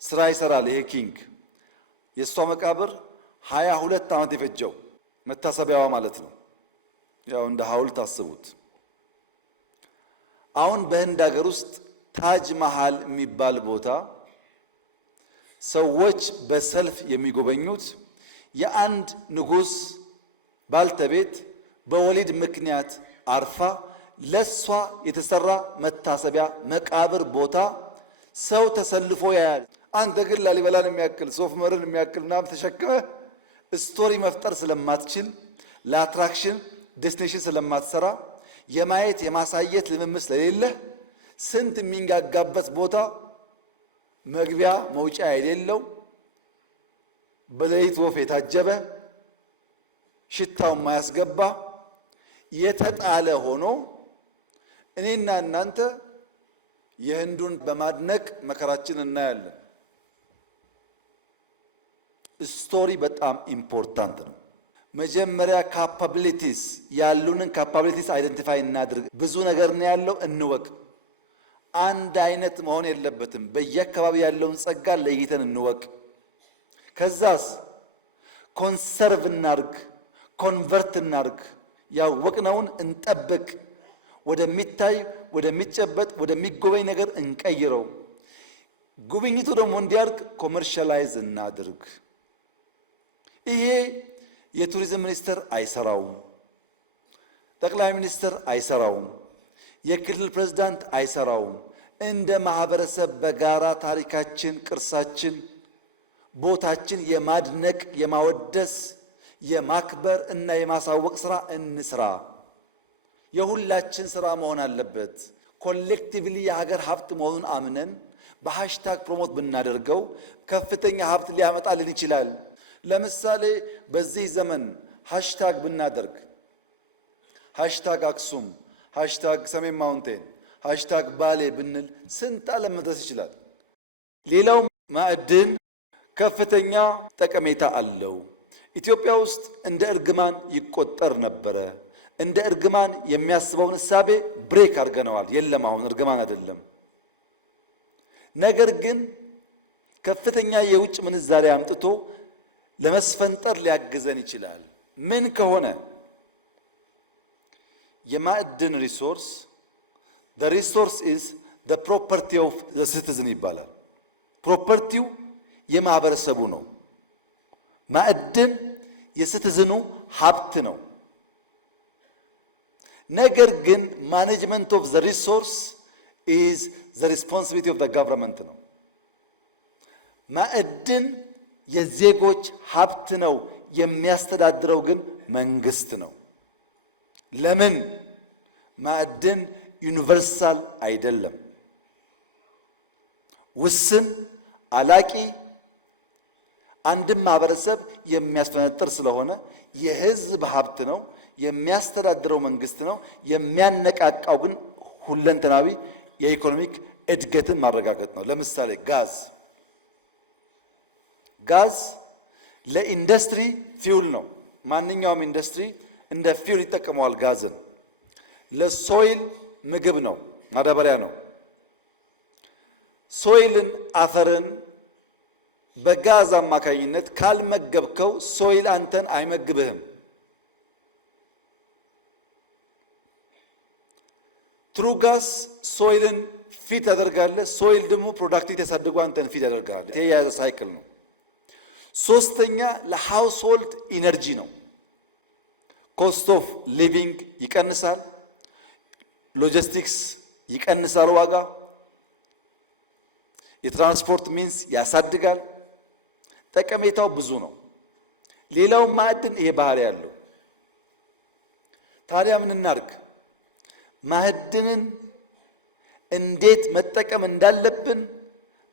ስራ ይሰራል። ይሄ ኪንግ የእሷ መቃብር 22 ዓመት የፈጀው መታሰቢያዋ ማለት ነው። ያው እንደ ሐውልት አስቡት። አሁን በህንድ ሀገር ውስጥ ታጅ መሃል የሚባል ቦታ ሰዎች በሰልፍ የሚጎበኙት የአንድ ንጉስ ባልተቤት በወሊድ ምክንያት አርፋ ለሷ የተሰራ መታሰቢያ መቃብር ቦታ ሰው ተሰልፎ ያያል። አንተ ግን ላሊበላን የሚያክል ሶፍ ዑመርን የሚያክል ምናምን ተሸክመህ ስቶሪ መፍጠር ስለማትችል ለአትራክሽን ዴስቲኔሽን ስለማትሰራ የማየት የማሳየት ልምምድ ስለሌለህ ስንት የሚንጋጋበት ቦታ መግቢያ መውጫ የሌለው በሌሊት ወፍ የታጀበ ሽታው የማያስገባ የተጣለ ሆኖ እኔና እናንተ የህንዱን በማድነቅ መከራችን እናያለን። ስቶሪ በጣም ኢምፖርታንት ነው። መጀመሪያ ካፓቢሊቲስ ያሉንን ካፓቢሊቲስ አይደንቲፋይ እናድርግ። ብዙ ነገር ነው ያለው፣ እንወቅ። አንድ አይነት መሆን የለበትም። በየአካባቢ ያለውን ጸጋ ለይተን እንወቅ። ከዛስ ኮንሰርቭ እናርግ፣ ኮንቨርት እናርግ። ያወቅነውን እንጠብቅ። ወደሚታይ፣ ወደሚጨበጥ፣ ወደሚጎበኝ ነገር እንቀይረው። ጉብኝቱ ደግሞ እንዲያድግ ኮመርሻላይዝ እናድርግ። ይሄ የቱሪዝም ሚኒስቴር አይሰራውም፣ ጠቅላይ ሚኒስትር አይሰራውም፣ የክልል ፕሬዝዳንት አይሰራውም። እንደ ማህበረሰብ በጋራ ታሪካችን፣ ቅርሳችን፣ ቦታችን የማድነቅ የማወደስ የማክበር እና የማሳወቅ ስራ እንስራ። የሁላችን ስራ መሆን አለበት። ኮሌክቲቭሊ የሀገር ሀብት መሆኑን አምነን በሃሽታግ ፕሮሞት ብናደርገው ከፍተኛ ሀብት ሊያመጣልን ይችላል። ለምሳሌ በዚህ ዘመን ሃሽታግ ብናደርግ ሃሽታግ አክሱም፣ ሃሽታግ ሰሜን ማውንቴን፣ ሃሽታግ ባሌ ብንል ስንት ዓለም መድረስ ይችላል። ሌላው ማዕድን ከፍተኛ ጠቀሜታ አለው። ኢትዮጵያ ውስጥ እንደ እርግማን ይቆጠር ነበረ። እንደ እርግማን የሚያስበውን እሳቤ ብሬክ አድርገነዋል። የለም አሁን እርግማን አይደለም። ነገር ግን ከፍተኛ የውጭ ምንዛሪ አምጥቶ ለመስፈንጠር ሊያግዘን ይችላል። ምን ከሆነ የማዕድን ሪሶርስ the resource is the property of the citizen ይባላል። ፕሮፐርቲው የማህበረሰቡ ነው። ማዕድን የሲቲዝኑ ሀብት ነው። ነገር ግን ማኔጅመንት ኦፍ ዘ ሪሶርስ ኢዝ ዘ ሪስፖንሲቢሊቲ ኦፍ ዘ ገቨርንመንት ነው። ማዕድን የዜጎች ሀብት ነው። የሚያስተዳድረው ግን መንግስት ነው። ለምን? ማዕድን ዩኒቨርሳል አይደለም። ውስን፣ አላቂ፣ አንድም ማህበረሰብ የሚያስፈነጥር ስለሆነ የህዝብ ሀብት ነው። የሚያስተዳድረው መንግስት ነው። የሚያነቃቃው ግን ሁለንተናዊ የኢኮኖሚክ እድገትን ማረጋገጥ ነው። ለምሳሌ ጋዝ ለኢንዱስትሪ ፊውል ነው። ማንኛውም ኢንዱስትሪ እንደ ፊውል ይጠቀመዋል ጋዝን። ለሶይል ምግብ ነው፣ ማዳበሪያ ነው። ሶይልን፣ አፈርን በጋዝ አማካኝነት ካልመገብከው ሶይል አንተን አይመግብህም። ትሩ ጋዝ ሶይልን ፊት ያደርጋለህ። ሶይል ደግሞ ፕሮዳክቲቪቲ ያሳድጉ አንተን ፊት ያደርጋል። ይሄ የያዘ ሳይክል ነው። ሶስተኛ ለሃውስሆልድ ኢነርጂ ነው። ኮስት ኦፍ ሊቪንግ ይቀንሳል። ሎጂስቲክስ ይቀንሳል ዋጋ። የትራንስፖርት ሚንስ ያሳድጋል። ጠቀሜታው ብዙ ነው። ሌላው ማዕድን ይሄ ባህሪ ያለው። ታዲያ ምን እናድርግ? ማዕድንን እንዴት መጠቀም እንዳለብን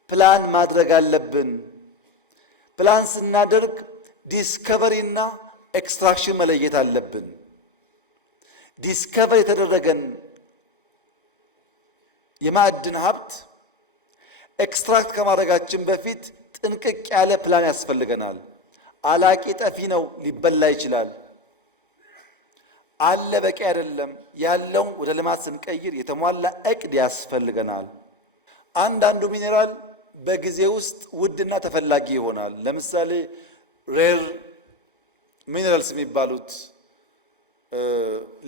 ፕላን ማድረግ አለብን። ፕላን ስናደርግ ዲስከቨሪ እና ኤክስትራክሽን መለየት አለብን። ዲስከቨር የተደረገን የማዕድን ሀብት ኤክስትራክት ከማድረጋችን በፊት ጥንቅቅ ያለ ፕላን ያስፈልገናል። አላቂ ጠፊ ነው፣ ሊበላ ይችላል። አለ በቂ አይደለም። ያለውን ወደ ልማት ስንቀይር የተሟላ እቅድ ያስፈልገናል። አንዳንዱ ሚኔራል በጊዜ ውስጥ ውድና ተፈላጊ ይሆናል። ለምሳሌ ሬር ሚኔራልስ የሚባሉት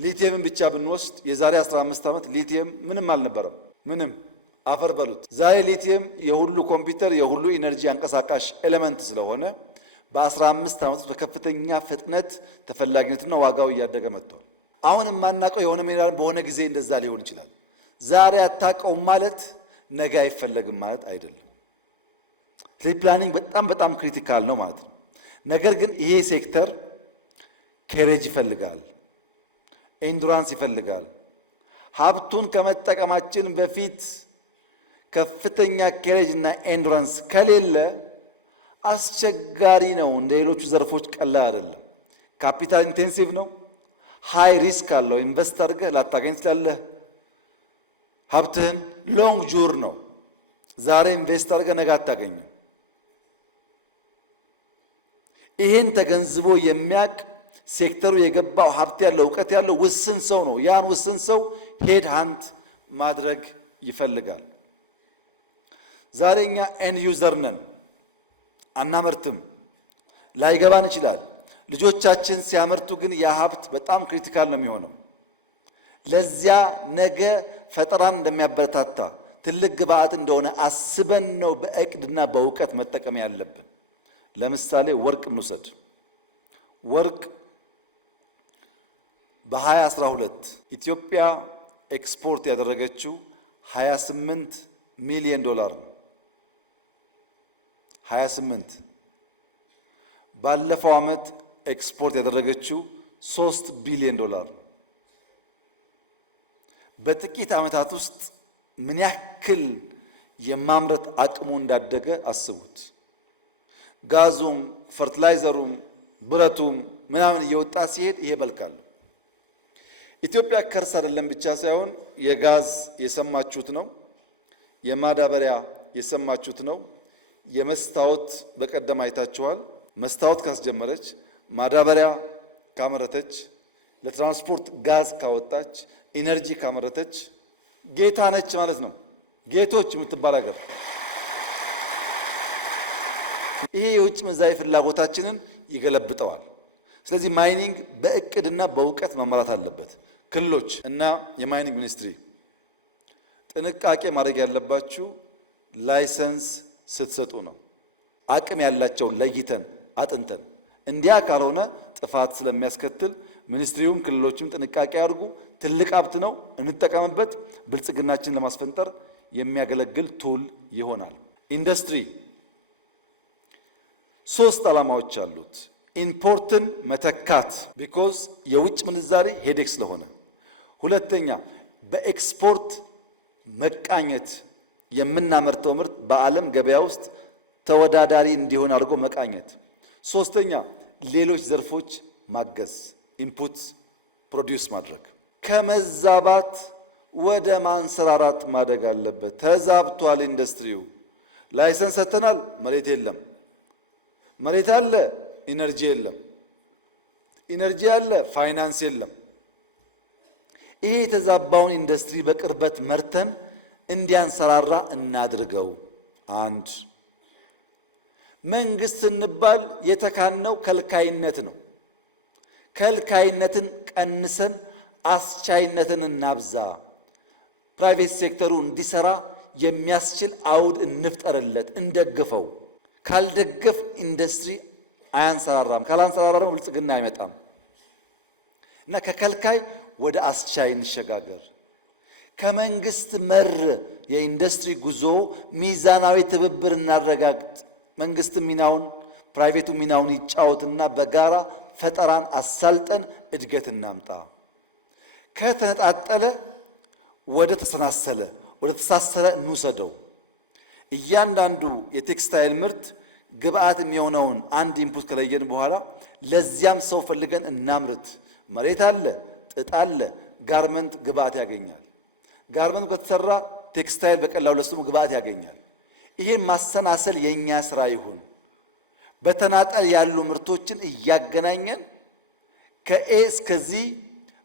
ሊቲየምን ብቻ ብንወስድ የዛሬ 15 ዓመት ሊቲየም ምንም አልነበረም። ምንም አፈር በሉት። ዛሬ ሊቲየም የሁሉ ኮምፒውተር የሁሉ ኢነርጂ አንቀሳቃሽ ኤሌመንት ስለሆነ በ15 ዓመት በከፍተኛ ፍጥነት ተፈላጊነትና ዋጋው እያደገ መጥቷል። አሁን የማናውቀው የሆነ ሚኔራል በሆነ ጊዜ እንደዛ ሊሆን ይችላል። ዛሬ አታውቀውም ማለት ነገ አይፈለግም ማለት አይደለም። ፕላኒንግ በጣም ክሪቲካል ነው ማለት ነው። ነገር ግን ይሄ ሴክተር ከሬጅ ይፈልጋል፣ ኤንዱራንስ ይፈልጋል። ሀብቱን ከመጠቀማችን በፊት ከፍተኛ ኬሬጅ እና ኤንዱራንስ ከሌለ አስቸጋሪ ነው። እንደ ሌሎቹ ዘርፎች ቀላል አይደለም። ካፒታል ኢንቴንሲቭ ነው። ሃይ ሪስክ አለው። ኢንቨስት አድርገህ ላታገኝ ትችላለህ። ሀብትህን ሎንግ ጁር ነው። ዛሬ ኢንቨስት አድርገህ ነገ አታገኝም። ይህን ተገንዝቦ የሚያውቅ ሴክተሩ የገባው ሀብት ያለው እውቀት ያለው ውስን ሰው ነው። ያን ውስን ሰው ሄድ ሃንት ማድረግ ይፈልጋል። ዛሬ እኛ ኤንድ ዩዘር ነን፣ አናመርትም፣ ላይገባን ይችላል። ልጆቻችን ሲያመርቱ ግን ያ ሀብት በጣም ክሪቲካል ነው የሚሆነው። ለዚያ ነገ ፈጠራን እንደሚያበረታታ ትልቅ ግብአት እንደሆነ አስበን ነው በእቅድና በእውቀት መጠቀም ያለብን። ለምሳሌ ወርቅ እንውሰድ። ወርቅ በ2012 ኢትዮጵያ ኤክስፖርት ያደረገችው 28 ሚሊዮን ዶላር ነው። 28 ባለፈው ዓመት ኤክስፖርት ያደረገችው 3 ቢሊዮን ዶላር ነው። በጥቂት ዓመታት ውስጥ ምን ያክል የማምረት አቅሙ እንዳደገ አስቡት። ጋዙም ፈርቲላይዘሩም ብረቱም ምናምን እየወጣ ሲሄድ ይሄ በልካል። ኢትዮጵያ ከርስ አይደለም ብቻ ሳይሆን የጋዝ የሰማችሁት ነው፣ የማዳበሪያ የሰማችሁት ነው፣ የመስታወት በቀደም አይታችኋል። መስታወት ካስጀመረች፣ ማዳበሪያ ካመረተች፣ ለትራንስፖርት ጋዝ ካወጣች፣ ኢነርጂ ካመረተች ጌታ ነች ማለት ነው። ጌቶች የምትባል ሀገር። ይሄ የውጭ ምንዛሪ ፍላጎታችንን ይገለብጠዋል። ስለዚህ ማይኒንግ በእቅድና በእውቀት መመራት አለበት። ክልሎች እና የማይኒንግ ሚኒስትሪ ጥንቃቄ ማድረግ ያለባችሁ ላይሰንስ ስትሰጡ ነው። አቅም ያላቸውን ለይተን አጥንተን፣ እንዲያ ካልሆነ ጥፋት ስለሚያስከትል ሚኒስትሪውም ክልሎችም ጥንቃቄ ያድርጉ። ትልቅ ሀብት ነው፣ እንጠቀምበት። ብልጽግናችን ለማስፈንጠር የሚያገለግል ቱል ይሆናል። ኢንዱስትሪ 3 ዓላማዎች አሉት። ኢምፖርትን መተካት ቢኮዝ የውጭ ምንዛሪ ሄዴክ ስለሆነ፣ ሁለተኛ በኤክስፖርት መቃኘት፣ የምናመርተው ምርት በዓለም ገበያ ውስጥ ተወዳዳሪ እንዲሆን አድርጎ መቃኘት፣ ሶስተኛ ሌሎች ዘርፎች ማገዝ፣ ኢንፑት ፕሮዲውስ ማድረግ። ከመዛባት ወደ ማንሰራራት ማደግ አለበት። ተዛብቷል ኢንዱስትሪው። ላይሰንስ ሰጥተናል፣ መሬት የለም። መሬት አለ፣ ኢነርጂ የለም። ኢነርጂ አለ፣ ፋይናንስ የለም። ይሄ የተዛባውን ኢንዱስትሪ በቅርበት መርተን እንዲያንሰራራ እናድርገው። አንድ መንግስት እንባል የተካነው ከልካይነት ነው። ከልካይነትን ቀንሰን አስቻይነትን እናብዛ። ፕራይቬት ሴክተሩ እንዲሰራ የሚያስችል አውድ እንፍጠርለት፣ እንደግፈው። ካልደገፍ ኢንዱስትሪ አያንሰራራም። ካላንሰራራ ነው ብልጽግና አይመጣም። እና ከከልካይ ወደ አስቻይ እንሸጋገር። ከመንግስት መር የኢንዱስትሪ ጉዞ ሚዛናዊ ትብብር እናረጋግጥ። መንግስት ሚናውን ፕራይቬቱ ሚናውን ይጫወትና በጋራ ፈጠራን አሳልጠን እድገት እናምጣ። ከተነጣጠለ ወደ ተሰናሰለ ወደ ተሳሰረ እንውሰደው። እያንዳንዱ የቴክስታይል ምርት ግብአት የሚሆነውን አንድ ኢንፑት ከለየን በኋላ ለዚያም ሰው ፈልገን እናምርት። መሬት አለ፣ ጥጥ አለ፣ ጋርመንት ግብአት ያገኛል። ጋርመንት ከተሰራ ቴክስታይል በቀላሉ ለስሙ ግብአት ያገኛል። ይህን ማሰናሰል የኛ ስራ ይሁን። በተናጠል ያሉ ምርቶችን እያገናኘን ከኤ እስከዚህ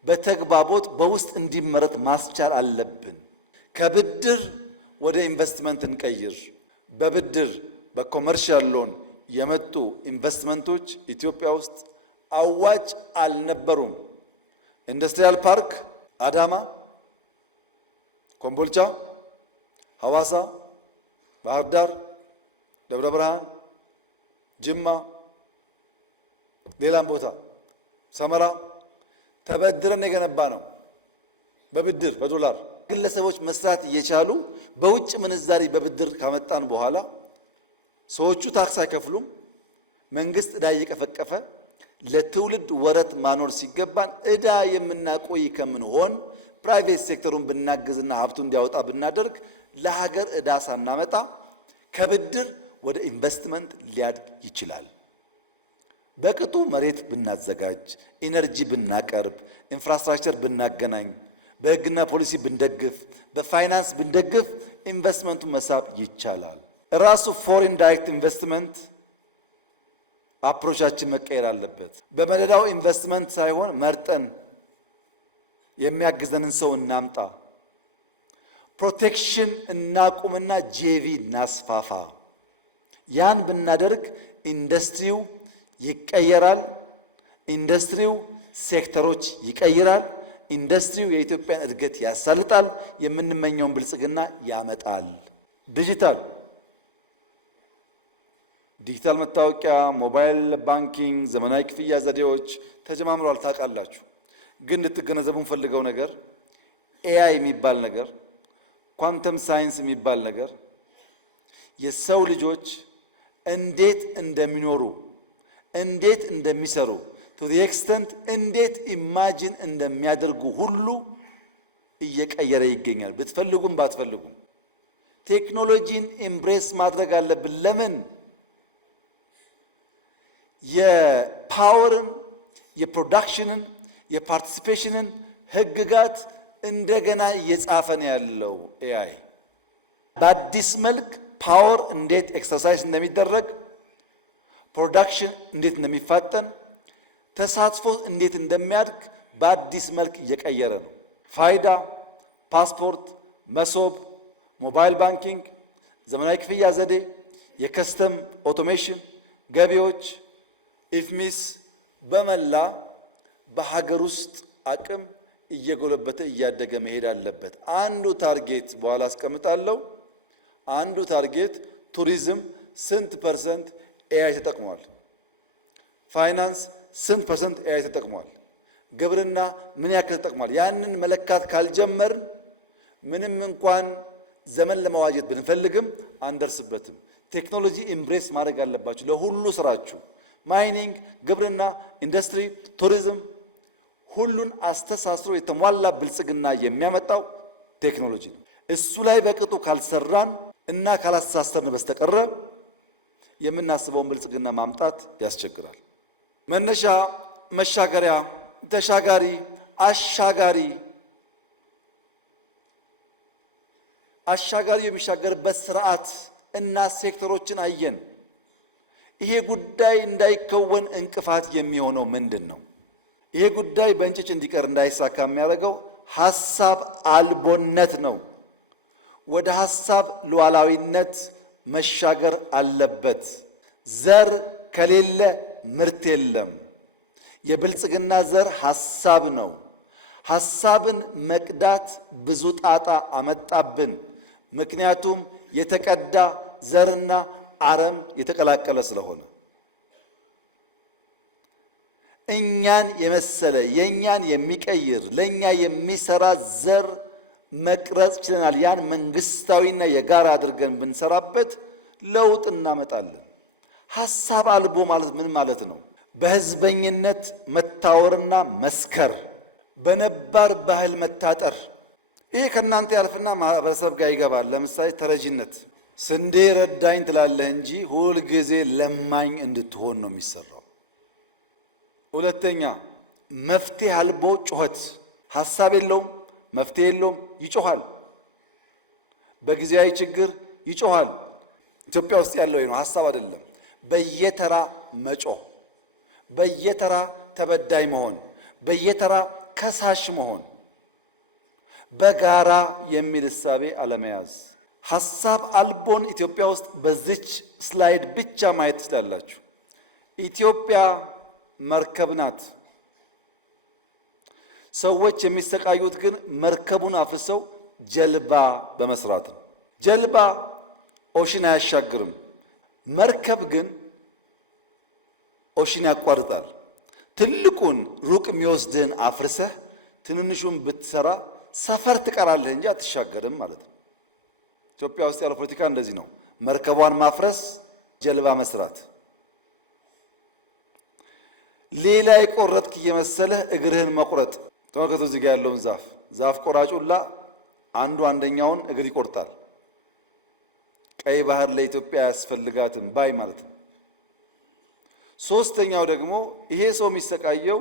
በተግባቦት በውስጥ እንዲመረት ማስቻል አለብን። ከብድር ወደ ኢንቨስትመንት እንቀይር። በብድር በኮመርሻል ሎን የመጡ ኢንቨስትመንቶች ኢትዮጵያ ውስጥ አዋጭ አልነበሩም። ኢንዱስትሪያል ፓርክ አዳማ፣ ኮምቦልቻ፣ ሐዋሳ፣ ባህር ዳር፣ ደብረ ብርሃን፣ ጅማ፣ ሌላም ቦታ ሰመራ ተበድረን የገነባ ነው። በብድር በዶላር ግለሰቦች መስራት እየቻሉ በውጭ ምንዛሪ በብድር ካመጣን በኋላ ሰዎቹ ታክስ አይከፍሉም። መንግስት ዕዳ እየቀፈቀፈ ለትውልድ ወረት ማኖር ሲገባን ዕዳ የምናቆይ ከምንሆን ፕራይቬት ሴክተሩን ብናግዝና ሀብቱ እንዲያወጣ ብናደርግ ለሀገር ዕዳ ሳናመጣ ከብድር ወደ ኢንቨስትመንት ሊያድግ ይችላል። በቅጡ መሬት ብናዘጋጅ፣ ኢነርጂ ብናቀርብ፣ ኢንፍራስትራክቸር ብናገናኝ፣ በሕግና ፖሊሲ ብንደግፍ፣ በፋይናንስ ብንደግፍ ኢንቨስትመንቱን መሳብ ይቻላል። ራሱ ፎሬን ዳይሬክት ኢንቨስትመንት አፕሮቻችን መቀየር አለበት። በመደዳው ኢንቨስትመንት ሳይሆን መርጠን የሚያግዘንን ሰው እናምጣ። ፕሮቴክሽን እናቁምና ጄቪ እናስፋፋ። ያን ብናደርግ ኢንዱስትሪው ይቀየራል። ኢንዱስትሪው ሴክተሮች ይቀይራል። ኢንዱስትሪው የኢትዮጵያን እድገት ያሳልጣል። የምንመኘውን ብልጽግና ያመጣል። ዲጂታል መታወቂያ፣ ሞባይል ባንኪንግ፣ ዘመናዊ ክፍያ ዘዴዎች ተጀማምረዋል። ታውቃላችሁ። ግን ልትገነዘቡ ፈልገው ነገር ኤአይ የሚባል ነገር፣ ኳንተም ሳይንስ የሚባል ነገር የሰው ልጆች እንዴት እንደሚኖሩ እንዴት እንደሚሰሩ ቱ ዘ ኤክስተንት እንዴት ኢማጂን እንደሚያደርጉ ሁሉ እየቀየረ ይገኛል። ብትፈልጉም ባትፈልጉም ቴክኖሎጂን ኤምብሬስ ማድረግ አለብን። ለምን? የፓወርን፣ የፕሮዳክሽንን፣ የፓርቲሲፔሽንን ህግጋት እንደገና እየጻፈ ነው ያለው ኤአይ። በአዲስ መልክ ፓወር እንዴት ኤክሰርሳይዝ እንደሚደረግ፣ ፕሮዳክሽን እንዴት እንደሚፋጠን፣ ተሳትፎ እንዴት እንደሚያድግ በአዲስ መልክ እየቀየረ ነው። ፋይዳ፣ ፓስፖርት፣ መሶብ፣ ሞባይል ባንኪንግ፣ ዘመናዊ ክፍያ ዘዴ፣ የከስተም ኦቶሜሽን፣ ገቢዎች፣ ኢፍሚስ በመላ በሀገር ውስጥ አቅም እየጎለበተ እያደገ መሄድ አለበት። አንዱ ታርጌት በኋላ አስቀምጣለሁ። አንዱ ታርጌት ቱሪዝም ስንት ፐርሰንት ኤአይ ተጠቅሟል? ፋይናንስ ስንት ፐርሰንት ኤአይ ተጠቅሟል? ግብርና ምን ያክል ተጠቅሟል? ያንን መለካት ካልጀመርን ምንም እንኳን ዘመን ለመዋጀት ብንፈልግም አንደርስበትም። ቴክኖሎጂ ኢምብሬስ ማድረግ አለባችሁ ለሁሉ ስራችሁ። ማይኒንግ፣ ግብርና፣ ኢንዱስትሪ፣ ቱሪዝም ሁሉን አስተሳስሮ የተሟላ ብልጽግና የሚያመጣው ቴክኖሎጂ ነው። እሱ ላይ በቅጡ ካልሰራን እና ካላስተሳሰርን በስተቀረ የምናስበውን ብልጽግና ማምጣት ያስቸግራል። መነሻ፣ መሻገሪያ፣ ተሻጋሪ፣ አሻጋሪ። አሻጋሪ የሚሻገርበት ስርዓት እና ሴክተሮችን አየን። ይሄ ጉዳይ እንዳይከወን እንቅፋት የሚሆነው ምንድን ነው? ይሄ ጉዳይ በእንጭጭ እንዲቀር እንዳይሳካ የሚያደርገው ሐሳብ አልቦነት ነው። ወደ ሐሳብ ሉዓላዊነት መሻገር አለበት። ዘር ከሌለ ምርት የለም። የብልጽግና ዘር ሐሳብ ነው። ሐሳብን መቅዳት ብዙ ጣጣ አመጣብን። ምክንያቱም የተቀዳ ዘርና አረም የተቀላቀለ ስለሆነ እኛን የመሰለ የኛን የሚቀይር ለኛ የሚሰራ ዘር መቅረጽ ችለናል። ያን መንግስታዊና የጋራ አድርገን ብንሰራበት ለውጥ እናመጣለን። ሐሳብ አልቦ ማለት ምን ማለት ነው? በህዝበኝነት መታወርና መስከር፣ በነባር ባህል መታጠር። ይሄ ከእናንተ ያልፍና ማህበረሰብ ጋር ይገባል። ለምሳሌ ተረጂነት፣ ስንዴ ረዳኝ ትላለህ እንጂ ሁል ጊዜ ለማኝ እንድትሆን ነው የሚሰራው። ሁለተኛ መፍትሄ አልቦ ጩኸት፣ ሐሳብ የለውም፣ መፍትሄ የለውም፣ ይጮሃል። በጊዜያዊ ችግር ይጮሃል። ኢትዮጵያ ውስጥ ያለው ነው፣ ሐሳብ አይደለም። በየተራ መጮህ፣ በየተራ ተበዳይ መሆን፣ በየተራ ከሳሽ መሆን፣ በጋራ የሚል እሳቤ አለመያዝ። ሐሳብ አልቦን ኢትዮጵያ ውስጥ በዚች ስላይድ ብቻ ማየት ትችላላችሁ። ኢትዮጵያ መርከብ ናት። ሰዎች የሚሰቃዩት ግን መርከቡን አፍርሰው ጀልባ በመስራት ነው። ጀልባ ኦሽን አያሻግርም። መርከብ ግን ኦሽን ያቋርጣል። ትልቁን ሩቅ የሚወስድህን አፍርሰህ ትንንሹን ብትሰራ ሰፈር ትቀራለህ እንጂ አትሻገርም ማለት ነው። ኢትዮጵያ ውስጥ ያለው ፖለቲካ እንደዚህ ነው። መርከቧን ማፍረስ፣ ጀልባ መስራት። ሌላ የቆረጥክ እየመሰለህ እግርህን መቁረጥ። ተመልከቱ እዚህ ጋር ያለውን ዛፍ ቆራጩላ አንደኛውን እግር ይቆርጣል። ቀይ ባህር ለኢትዮጵያ ያስፈልጋትም ባይ ማለት ነው። ሶስተኛው ደግሞ ይሄ ሰው የሚሰቃየው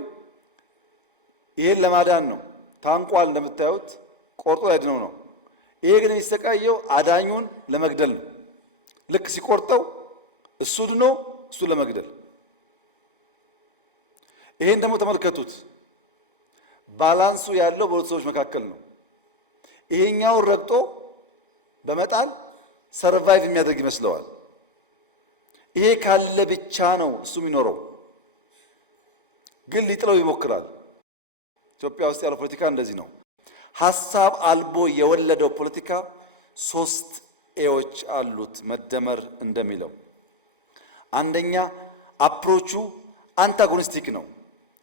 ይሄን ለማዳን ነው። ታንቋል፣ እንደምታዩት ቆርጦ ያድነው ነው። ይሄ ግን የሚሰቃየው አዳኙን ለመግደል ነው። ልክ ሲቆርጠው እሱ ድኖ እሱ ለመግደል። ይሄን ደግሞ ተመልከቱት። ባላንሱ ያለው በሁለት ሰዎች መካከል ነው። ይሄኛውን ረግጦ በመጣል ሰርቫይቭ የሚያደርግ ይመስለዋል። ይሄ ካለ ብቻ ነው እሱ የሚኖረው፣ ግን ሊጥለው ይሞክራል። ኢትዮጵያ ውስጥ ያለው ፖለቲካ እንደዚህ ነው። ሐሳብ አልቦ የወለደው ፖለቲካ 3 ኤዎች አሉት። መደመር እንደሚለው አንደኛ አፕሮቹ አንታጎኒስቲክ ነው።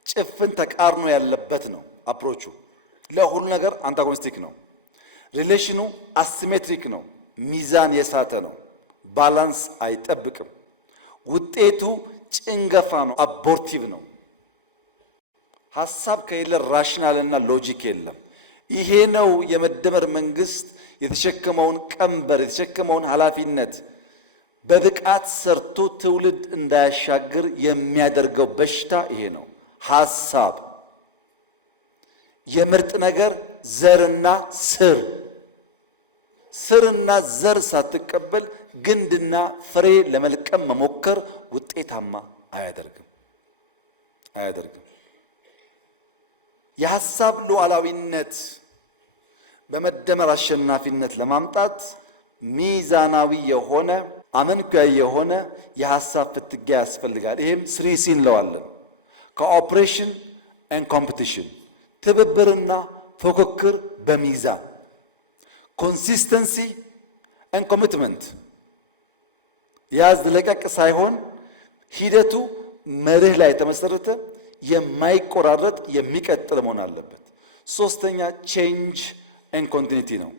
ጭፍን ተቃርኖ ያለበት ነው። አፕሮቹ ለሁሉ ነገር አንታጎኒስቲክ ነው። ሪሌሽኑ አሲሜትሪክ ነው። ሚዛን የሳተ ነው። ባላንስ አይጠብቅም። ውጤቱ ጭንገፋ ነው። አቦርቲቭ ነው። ሐሳብ ከሌለ ራሽናልና ሎጂክ የለም። ይሄ ነው የመደመር መንግስት የተሸከመውን ቀንበር የተሸከመውን ኃላፊነት በብቃት ሰርቶ ትውልድ እንዳያሻግር የሚያደርገው በሽታ ይሄ ነው። ሐሳብ የምርጥ ነገር ዘርና ስርና ዘር ሳትቀበል ግንድና ፍሬ ለመልቀም መሞከር ውጤታማ አያደርግም። የሐሳብ ሉዓላዊነት በመደመር አሸናፊነት ለማምጣት ሚዛናዊ የሆነ አመንኳዊ የሆነ የሐሳብ ፍትጊያ ያስፈልጋል። ይሄም 3C እንለዋለን። ኮኦፕሬሽን ኤንድ ኮምፒቲሽን፣ ትብብርና ፉክክር በሚዛን፣ ኮንሲስተንሲ ኤንድ ኮሚትመንት፣ ያዝ ለቀቅ ሳይሆን ሂደቱ መርህ ላይ የተመሰረተ የማይቆራረጥ የሚቀጥል መሆን አለበት። ሶስተኛ ቼንጅ ኤንድ ኮንቲኒቲ ነው።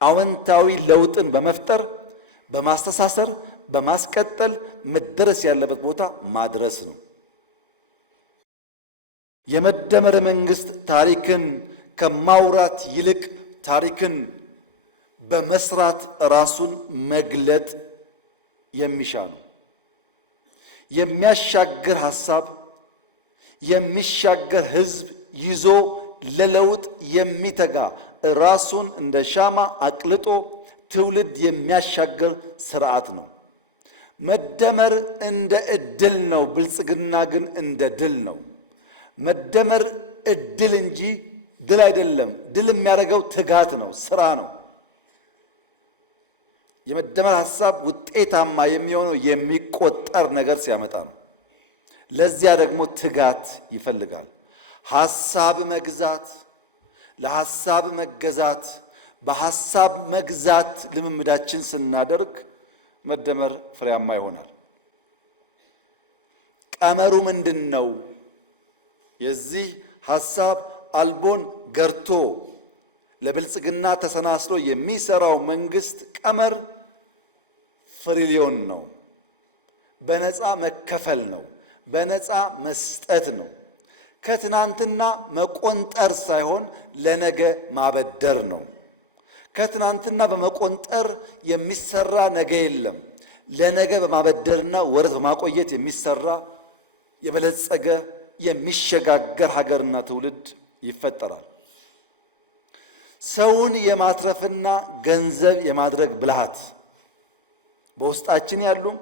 አዎንታዊ ለውጥን በመፍጠር በማስተሳሰር በማስቀጠል መደረስ ያለበት ቦታ ማድረስ ነው። የመደመር መንግስት ታሪክን ከማውራት ይልቅ ታሪክን በመስራት ራሱን መግለጥ የሚሻ ነው። የሚያሻግር ሐሳብ የሚሻገር ህዝብ ይዞ ለለውጥ የሚተጋ ራሱን እንደ ሻማ አቅልጦ ትውልድ የሚያሻገር ስርዓት ነው። መደመር እንደ እድል ነው፣ ብልጽግና ግን እንደ ድል ነው። መደመር እድል እንጂ ድል አይደለም። ድል የሚያደርገው ትጋት ነው፣ ስራ ነው። የመደመር ሐሳብ ውጤታማ የሚሆነው የሚቆጠር ነገር ሲያመጣ ነው። ለዚያ ደግሞ ትጋት ይፈልጋል። ሐሳብ መግዛት፣ ለሐሳብ መገዛት፣ በሐሳብ መግዛት ልምምዳችን ስናደርግ መደመር ፍሬያማ ይሆናል። ቀመሩ ምንድን ነው? የዚህ ሐሳብ አልቦን ገርቶ ለብልጽግና ተሰናስሎ የሚሰራው መንግስት ቀመር ፍሪሊዮን ነው። በነፃ መከፈል ነው። በነፃ መስጠት ነው። ከትናንትና መቆንጠር ሳይሆን ለነገ ማበደር ነው። ከትናንትና በመቆንጠር የሚሰራ ነገ የለም። ለነገ በማበደርና ወረት በማቆየት የሚሰራ የበለጸገ የሚሸጋገር ሀገርና ትውልድ ይፈጠራል። ሰውን የማትረፍና ገንዘብ የማድረግ ብልሃት በውስጣችን ያሉም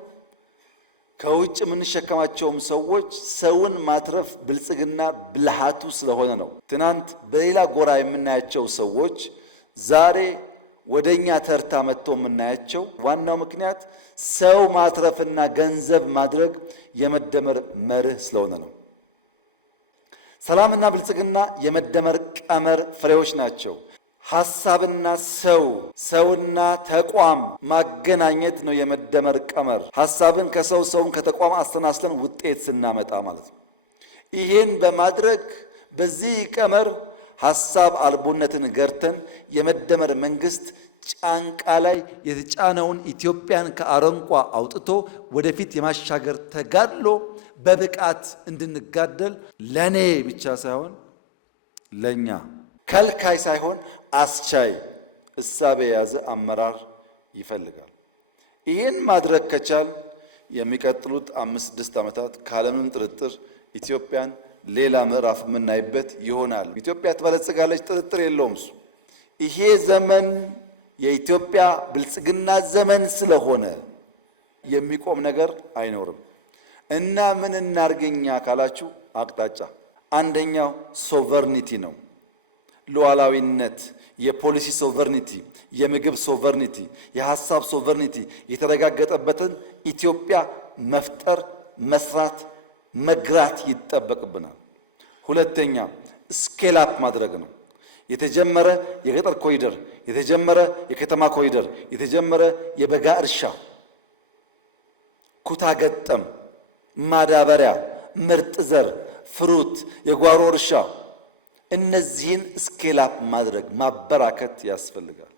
ከውጭ የምንሸከማቸውም ሰዎች ሰውን ማትረፍ ብልጽግና ብልሃቱ ስለሆነ ነው። ትናንት በሌላ ጎራ የምናያቸው ሰዎች ዛሬ ወደኛ ተርታ መጥተው የምናያቸው ዋናው ምክንያት ሰው ማትረፍና ገንዘብ ማድረግ የመደመር መርህ ስለሆነ ነው። ሰላምና ብልጽግና የመደመር ቀመር ፍሬዎች ናቸው። ሐሳብና ሰውና ተቋም ማገናኘት ነው የመደመር ቀመር። ሐሳብን ከሰው ሰውን ከተቋም አስተናስለን ውጤት ስናመጣ ማለት ነው። ይህን በማድረግ በዚህ ቀመር ሐሳብ አልቦነትን ገርተን የመደመር መንግስት ጫንቃ ላይ የተጫነውን ኢትዮጵያን ከአረንቋ አውጥቶ ወደፊት የማሻገር ተጋድሎ በብቃት እንድንጋደል ለኔ ብቻ ሳይሆን ለኛ ከልካይ ሳይሆን አስቻይ እሳቤ የያዘ አመራር ይፈልጋል። ይህን ማድረግ ከቻል የሚቀጥሉት 5-6 ዓመታት ካለምንም ጥርጥር ኢትዮጵያን ሌላ ምዕራፍ የምናይበት ይሆናል። ኢትዮጵያ ትበለጽጋለች፣ ጥርጥር የለውም። ይሄ ዘመን የኢትዮጵያ ብልጽግና ዘመን ስለሆነ የሚቆም ነገር አይኖርም እና ምን እናርገኛ ካላችሁ አቅጣጫ አንደኛው ሶቨርኒቲ ነው። ሉዓላዊነት፣ የፖሊሲ ሶቨርኒቲ፣ የምግብ ሶቨርኒቲ፣ የሐሳብ ሶቨርኒቲ የተረጋገጠበትን ኢትዮጵያ መፍጠር፣ መስራት፣ መግራት ይጠበቅብናል። ሁለተኛ ስኬል አፕ ማድረግ ነው። የተጀመረ የገጠር ኮሪደር፣ የተጀመረ የከተማ ኮሪደር፣ የተጀመረ የበጋ እርሻ፣ ኩታ ገጠም፣ ማዳበሪያ፣ ምርጥ ዘር፣ ፍሩት፣ የጓሮ እርሻ እነዚህን ስኬል አፕ ማድረግ ማበራከት ያስፈልጋል።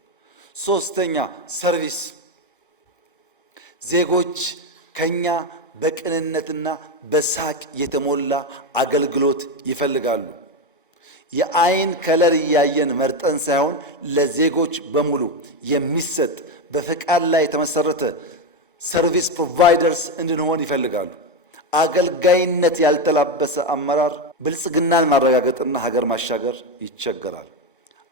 ሶስተኛ ሰርቪስ፣ ዜጎች ከኛ በቅንነትና በሳቅ የተሞላ አገልግሎት ይፈልጋሉ። የአይን ከለር እያየን መርጠን ሳይሆን ለዜጎች በሙሉ የሚሰጥ በፈቃድ ላይ የተመሰረተ ሰርቪስ ፕሮቫይደርስ እንድንሆን ይፈልጋሉ። አገልጋይነት ያልተላበሰ አመራር ብልጽግናን ማረጋገጥና ሀገር ማሻገር ይቸገራል።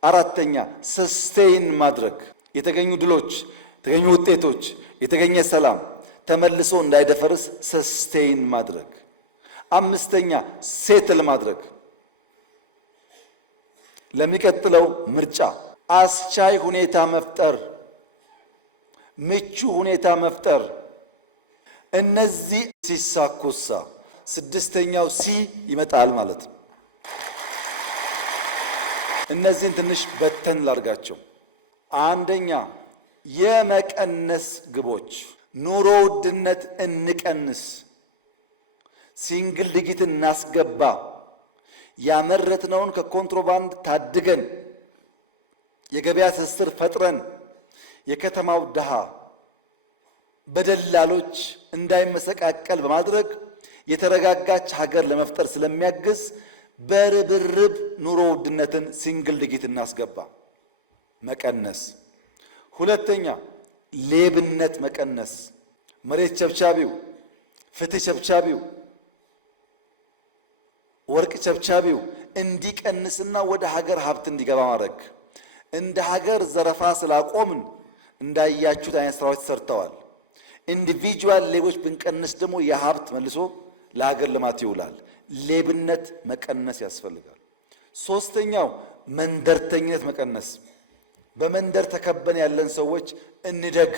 አራተኛ ሰስቴይን ማድረግ፣ የተገኙ ድሎች፣ የተገኙ ውጤቶች፣ የተገኘ ሰላም ተመልሶ እንዳይደፈርስ ሰስቴይን ማድረግ። አምስተኛ ሴትል ማድረግ፣ ለሚቀጥለው ምርጫ አስቻይ ሁኔታ መፍጠር፣ ምቹ ሁኔታ መፍጠር። እነዚህ ሲሳኩሳ ስድስተኛው ሲ ይመጣል ማለት ነው። እነዚህን ትንሽ በተን ላርጋቸው። አንደኛ የመቀነስ ግቦች፣ ኑሮ ውድነት እንቀንስ፣ ሲንግል ዲጂት እናስገባ፣ ያመረትነውን ከኮንትሮባንድ ታድገን፣ የገበያ ትስስር ፈጥረን፣ የከተማው ድሃ በደላሎች እንዳይመሰቃቀል በማድረግ የተረጋጋች ሀገር ለመፍጠር ስለሚያግዝ በርብርብ ኑሮ ውድነትን ሲንግል ዲጂት እናስገባ፣ መቀነስ። ሁለተኛ ሌብነት መቀነስ፣ መሬት ቸብቻቢው፣ ፍትህ ቸብቻቢው፣ ወርቅ ቸብቻቢው እንዲቀንስና ወደ ሀገር ሀብት እንዲገባ ማድረግ። እንደ ሀገር ዘረፋ ስላቆምን እንዳያችሁት አይነት ስራዎች ተሰርተዋል። ኢንዲቪጁዋል ሌቦች ብንቀንስ ደግሞ የሀብት መልሶ ለሀገር ልማት ይውላል። ሌብነት መቀነስ ያስፈልጋል። ሶስተኛው መንደርተኝነት መቀነስ። በመንደር ተከበን ያለን ሰዎች እንደግ፣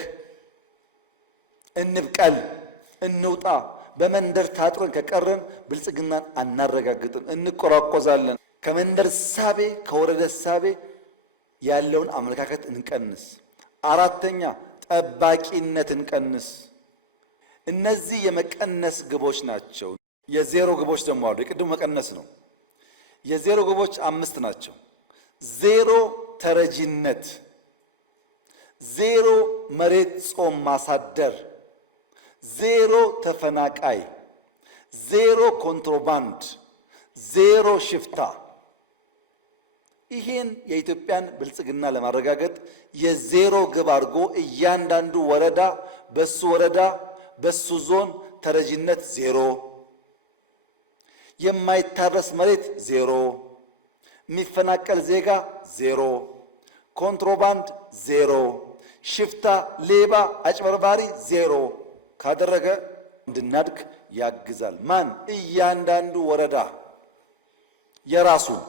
እንብቀል፣ እንውጣ። በመንደር ታጥረን ከቀረን ብልጽግናን አናረጋግጥም፣ እንቆራቆዛለን። ከመንደር ሳቤ ከወረደ ሳቤ ያለውን አመለካከት እንቀንስ። አራተኛ ጠባቂነት እንቀንስ። እነዚህ የመቀነስ ግቦች ናቸው። የዜሮ ግቦች ደግሞ አሉ። የቅድሙ መቀነስ ነው። የዜሮ ግቦች 5 ናቸው። ዜሮ ተረጂነት፣ ዜሮ መሬት ጾም ማሳደር፣ ዜሮ ተፈናቃይ፣ ዜሮ ኮንትሮባንድ፣ ዜሮ ሽፍታ። ይህን የኢትዮጵያን ብልጽግና ለማረጋገጥ የዜሮ ግብ አድርጎ እያንዳንዱ ወረዳ በሱ ዞን ተረጂነት ዜሮ፣ የማይታረስ መሬት ዜሮ፣ የሚፈናቀል ዜጋ ዜሮ፣ ኮንትሮባንድ ዜሮ፣ ሽፍታ፣ ሌባ፣ አጭበርባሪ ዜሮ ካደረገ እንድናድግ ያግዛል። ማን? እያንዳንዱ ወረዳ የራሱን።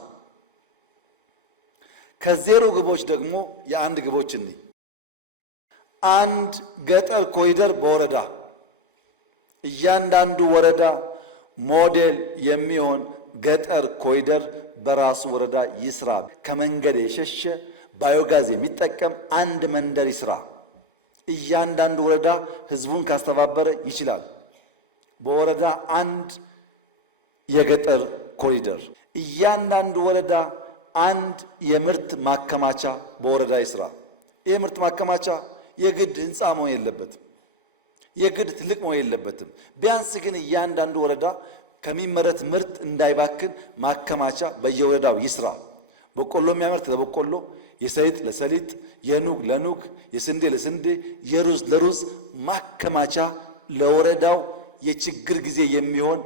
ከዜሮ ግቦች ደግሞ የአንድ ግቦች እንይ። አንድ ገጠር ኮሪደር በወረዳ እያንዳንዱ ወረዳ ሞዴል የሚሆን ገጠር ኮሪደር በራሱ ወረዳ ይስራ። ከመንገድ የሸሸ ባዮጋዝ የሚጠቀም አንድ መንደር ይስራ። እያንዳንዱ ወረዳ ህዝቡን ካስተባበረ ይችላል። በወረዳ አንድ የገጠር ኮሪደር፣ እያንዳንዱ ወረዳ አንድ የምርት ማከማቻ በወረዳ ይስራ። ይህ ምርት ማከማቻ የግድ ህንፃ መሆን የለበትም። የግድ ትልቅ መሆን የለበትም። ቢያንስ ግን እያንዳንዱ ወረዳ ከሚመረት ምርት እንዳይባክን ማከማቻ በየወረዳው ይስራ። በቆሎ የሚያመርት ለበቆሎ፣ የሰሊጥ ለሰሊጥ፣ የኑግ ለኑግ፣ የስንዴ ለስንዴ፣ የሩዝ ለሩዝ ማከማቻ ለወረዳው የችግር ጊዜ የሚሆን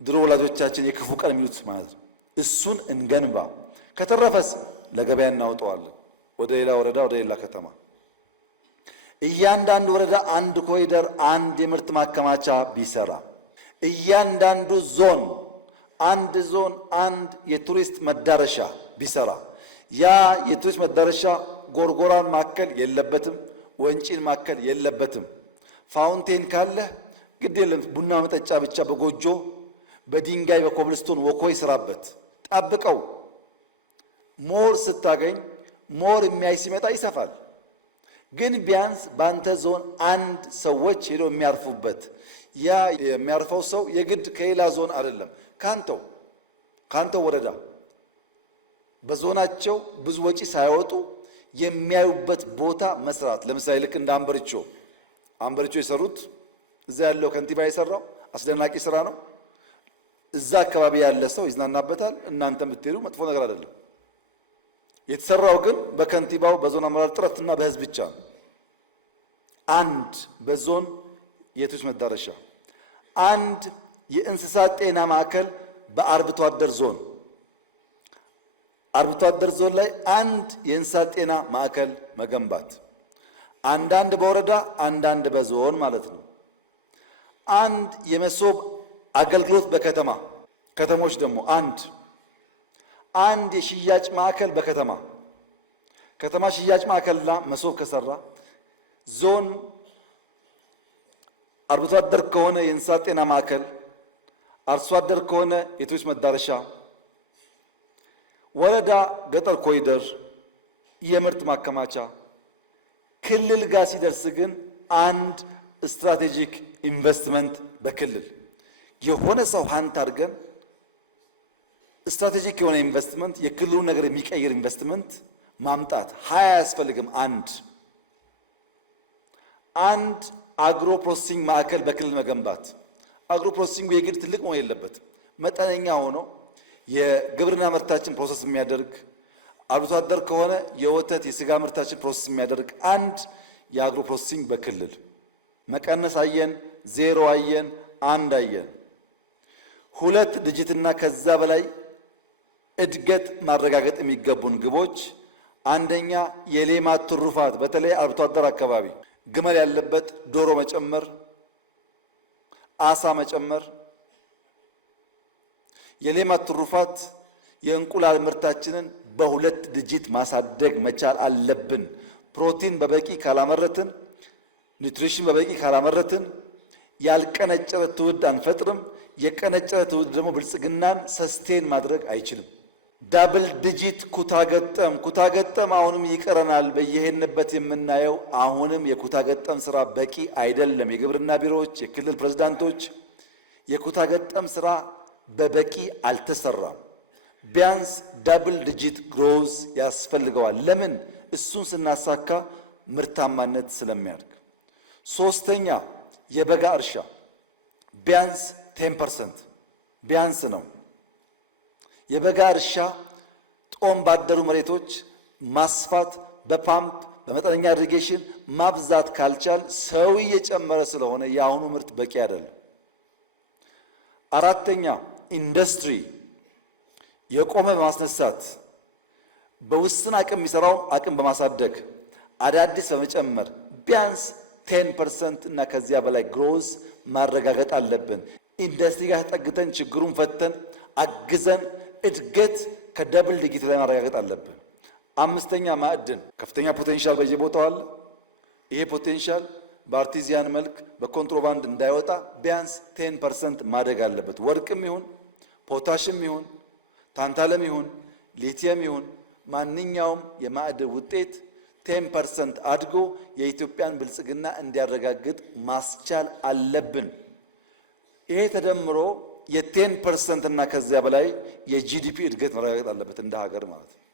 ድሮ ወላጆቻችን የክፉ ቀን የሚሉት ማለት ነው። እሱን እንገንባ። ከተረፈስ ለገበያ እናውጠዋለን፣ ወደ ሌላ ወረዳ፣ ወደ ሌላ ከተማ። እያንዳንዱ ወረዳ አንድ ኮሪደር፣ አንድ የምርት ማከማቻ ቢሰራ፣ እያንዳንዱ ዞን አንድ የቱሪስት መዳረሻ ቢሰራ፣ ያ የቱሪስት መዳረሻ ጎርጎራን ማከል የለበትም፣ ወንጪን ማከል የለበትም። ፋውንቴን ካለ ግድ የለም ቡና መጠጫ ብቻ በጎጆ በድንጋይ በኮብልስቶን ወኮይ ስራበት፣ ጠብቀው። ሞር ስታገኝ ሞር የሚያይ ሲመጣ ይሰፋል። ግን ቢያንስ ባንተ ዞን አንድ ሰዎች ሄደው የሚያርፉበት፣ ያ የሚያርፈው ሰው የግድ ከሌላ ዞን አይደለም፣ ካንተው ወረዳ በዞናቸው ብዙ ወጪ ሳይወጡ የሚያዩበት ቦታ መስራት። ለምሳሌ ልክ እንደ አንበርቾ የሰሩት እዛ ያለው ከንቲባ የሰራው አስደናቂ ስራ ነው። እዛ አካባቢ ያለ ሰው ይዝናናበታል። እናንተ ብትሄዱ መጥፎ ነገር አይደለም። የተሰራው ግን በከንቲባው በዞን አመራር ጥረትና በህዝብ ብቻ ነው። አንድ በዞን የቱሪስት መዳረሻ፣ አንድ የእንስሳት ጤና ማዕከል በአርብቶ አደር ዞን፣ አርብቶ አደር ዞን ላይ አንድ የእንስሳት ጤና ማዕከል መገንባት፣ አንዳንድ በወረዳ አንዳንድ በዞን ማለት ነው። አንድ የመሶብ አገልግሎት በከተማ ከተሞች ደግሞ አንድ የሽያጭ ማዕከል በከተማ ሽያጭ ማዕከልና መሶብ ከሰራ፣ ዞን አርብቶ አደር ከሆነ የእንስሳት ጤና ማዕከል፣ አርሶ አደር ከሆነ የቱሪስት መዳረሻ፣ ወረዳ ገጠር ኮሪደር፣ የምርት ማከማቻ፣ ክልል ጋር ሲደርስ ግን አንድ ስትራቴጂክ ኢንቨስትመንት በክልል የሆነ ሰው ሀንት አድርገን ስትራቴጂክ የሆነ ኢንቨስትመንት የክልሉን ነገር የሚቀይር ኢንቨስትመንት ማምጣት። 20 አያስፈልግም። አንድ አግሮ ፕሮሰሲንግ ማዕከል በክልል መገንባት። አግሮ ፕሮሰሲንግ የግድ ትልቅ መሆን የለበትም። መጠነኛ ሆኖ የግብርና ምርታችን ፕሮሰስ የሚያደርግ፣ አርብቶ አደር ከሆነ የወተት የስጋ ምርታችን ፕሮሰስ የሚያደርግ አንድ የአግሮ ፕሮሰሲንግ በክልል መቀነስ አየን፣ ዜሮ አየን፣ አንድ አየን። 2 ድጅትና ከዛ በላይ እድገት ማረጋገጥ የሚገቡን ግቦች፣ አንደኛ የሌማት ትሩፋት፣ በተለይ አርብቶ አደር አካባቢ ግመል ያለበት ዶሮ መጨመር፣ አሳ መጨመር። የሌማት ትሩፋት የእንቁላል ምርታችንን በ2 ድጅት ማሳደግ መቻል አለብን። ፕሮቲን በበቂ ካላመረትን፣ ኒውትሪሽን በበቂ ካላመረትን ያልቀነጨረ ትውልድ አንፈጥርም። የቀነጨረ ትውልድ ደግሞ ብልጽግናን ሰስቴን ማድረግ አይችልም። ዳብል ዲጂት ኩታገጠም አሁንም ይቀረናል። በየሄድንበት የምናየው አሁንም የኩታገጠም ስራ በቂ አይደለም። የግብርና ቢሮዎች፣ የክልል ፕሬዝዳንቶች የኩታገጠም ስራ በበቂ አልተሰራም። ቢያንስ ዳብል ዲጂት ግሮዝ ያስፈልገዋል። ለምን? እሱን ስናሳካ ምርታማነት ስለሚያድግ። 3ኛ የበጋ እርሻ ቢያንስ 10% ቢያንስ ነው። የበጋ እርሻ ጦም ባደሩ መሬቶች ማስፋት፣ በፓምፕ በመጠነኛ ኢሪጌሽን ማብዛት ካልቻል ሰው እየጨመረ ስለሆነ የአሁኑ ምርት በቂ አይደለም። 4ኛ ኢንዱስትሪ የቆመ በማስነሳት በውስን አቅም የሚሰራው አቅም በማሳደግ አዳዲስ በመጨመር ቢያንስ 10% እና ከዚያ በላይ ግሮዝ ማረጋገጥ አለብን። ኢንዱስትሪ ጋር ተጠግተን ችግሩን ፈተን አግዘን እድገት ከደብል ዲጂት ላይ ማረጋገጥ አለብን። 5ኛ ማዕድን ከፍተኛ ፖቴንሻል በየቦታው አለ። ይሄ ፖቴንሻል በአርቲዚያን መልክ በኮንትሮባንድ እንዳይወጣ ቢያንስ 10% ማደግ አለበት። ወርቅም ይሁን ፖታሽም ይሁን ታንታለም ይሁን ሊቲየም ይሁን ማንኛውም የማዕድን ውጤት 10% አድጎ የኢትዮጵያን ብልጽግና እንዲያረጋግጥ ማስቻል አለብን። ይሄ ተደምሮ የ10% እና ከዚያ በላይ የጂዲፒ እድገት መረጋገጥ አለበት እንደ ሀገር ማለት ነው።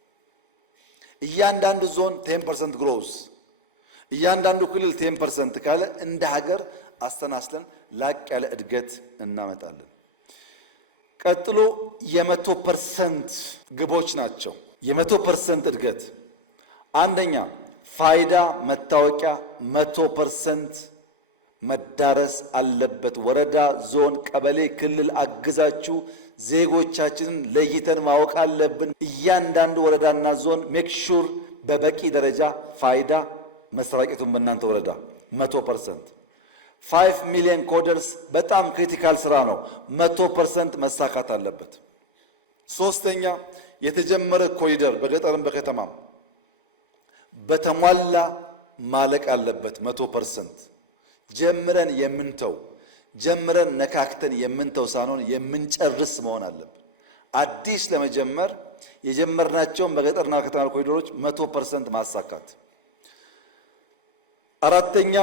እያንዳንዱ ዞን 10% ግሮዝ፣ እያንዳንዱ ክልል 10% ካለ እንደ ሀገር አስተናስለን ላቅ ያለ እድገት እናመጣለን። ቀጥሎ የ100% ግቦች ናቸው። የ100% እድገት አንደኛ ፋይዳ መታወቂያ 100% መዳረስ አለበት። ወረዳ፣ ዞን፣ ቀበሌ፣ ክልል አግዛችሁ ዜጎቻችንን ለይተን ማወቅ አለብን። እያንዳንዱ ወረዳና ዞን ሜክ ሹር በበቂ ደረጃ ፋይዳ መሰራጨቱን በእናንተ ወረዳ 100%። 5 ሚሊዮን ኮደርስ በጣም ክሪቲካል ስራ ነው። 100% መሳካት አለበት። ሶስተኛ የተጀመረ ኮሪደር በገጠርም በከተማም በተሟላ ማለቅ አለበት። 100% ጀምረን የምንተው ጀምረን ነካክተን የምንተው ሳንሆን የምንጨርስ መሆን አለብን። አዲስ ለመጀመር የጀመርናቸውን በገጠርና ከተማ ኮሪደሮች 100% ማሳካት። አራተኛ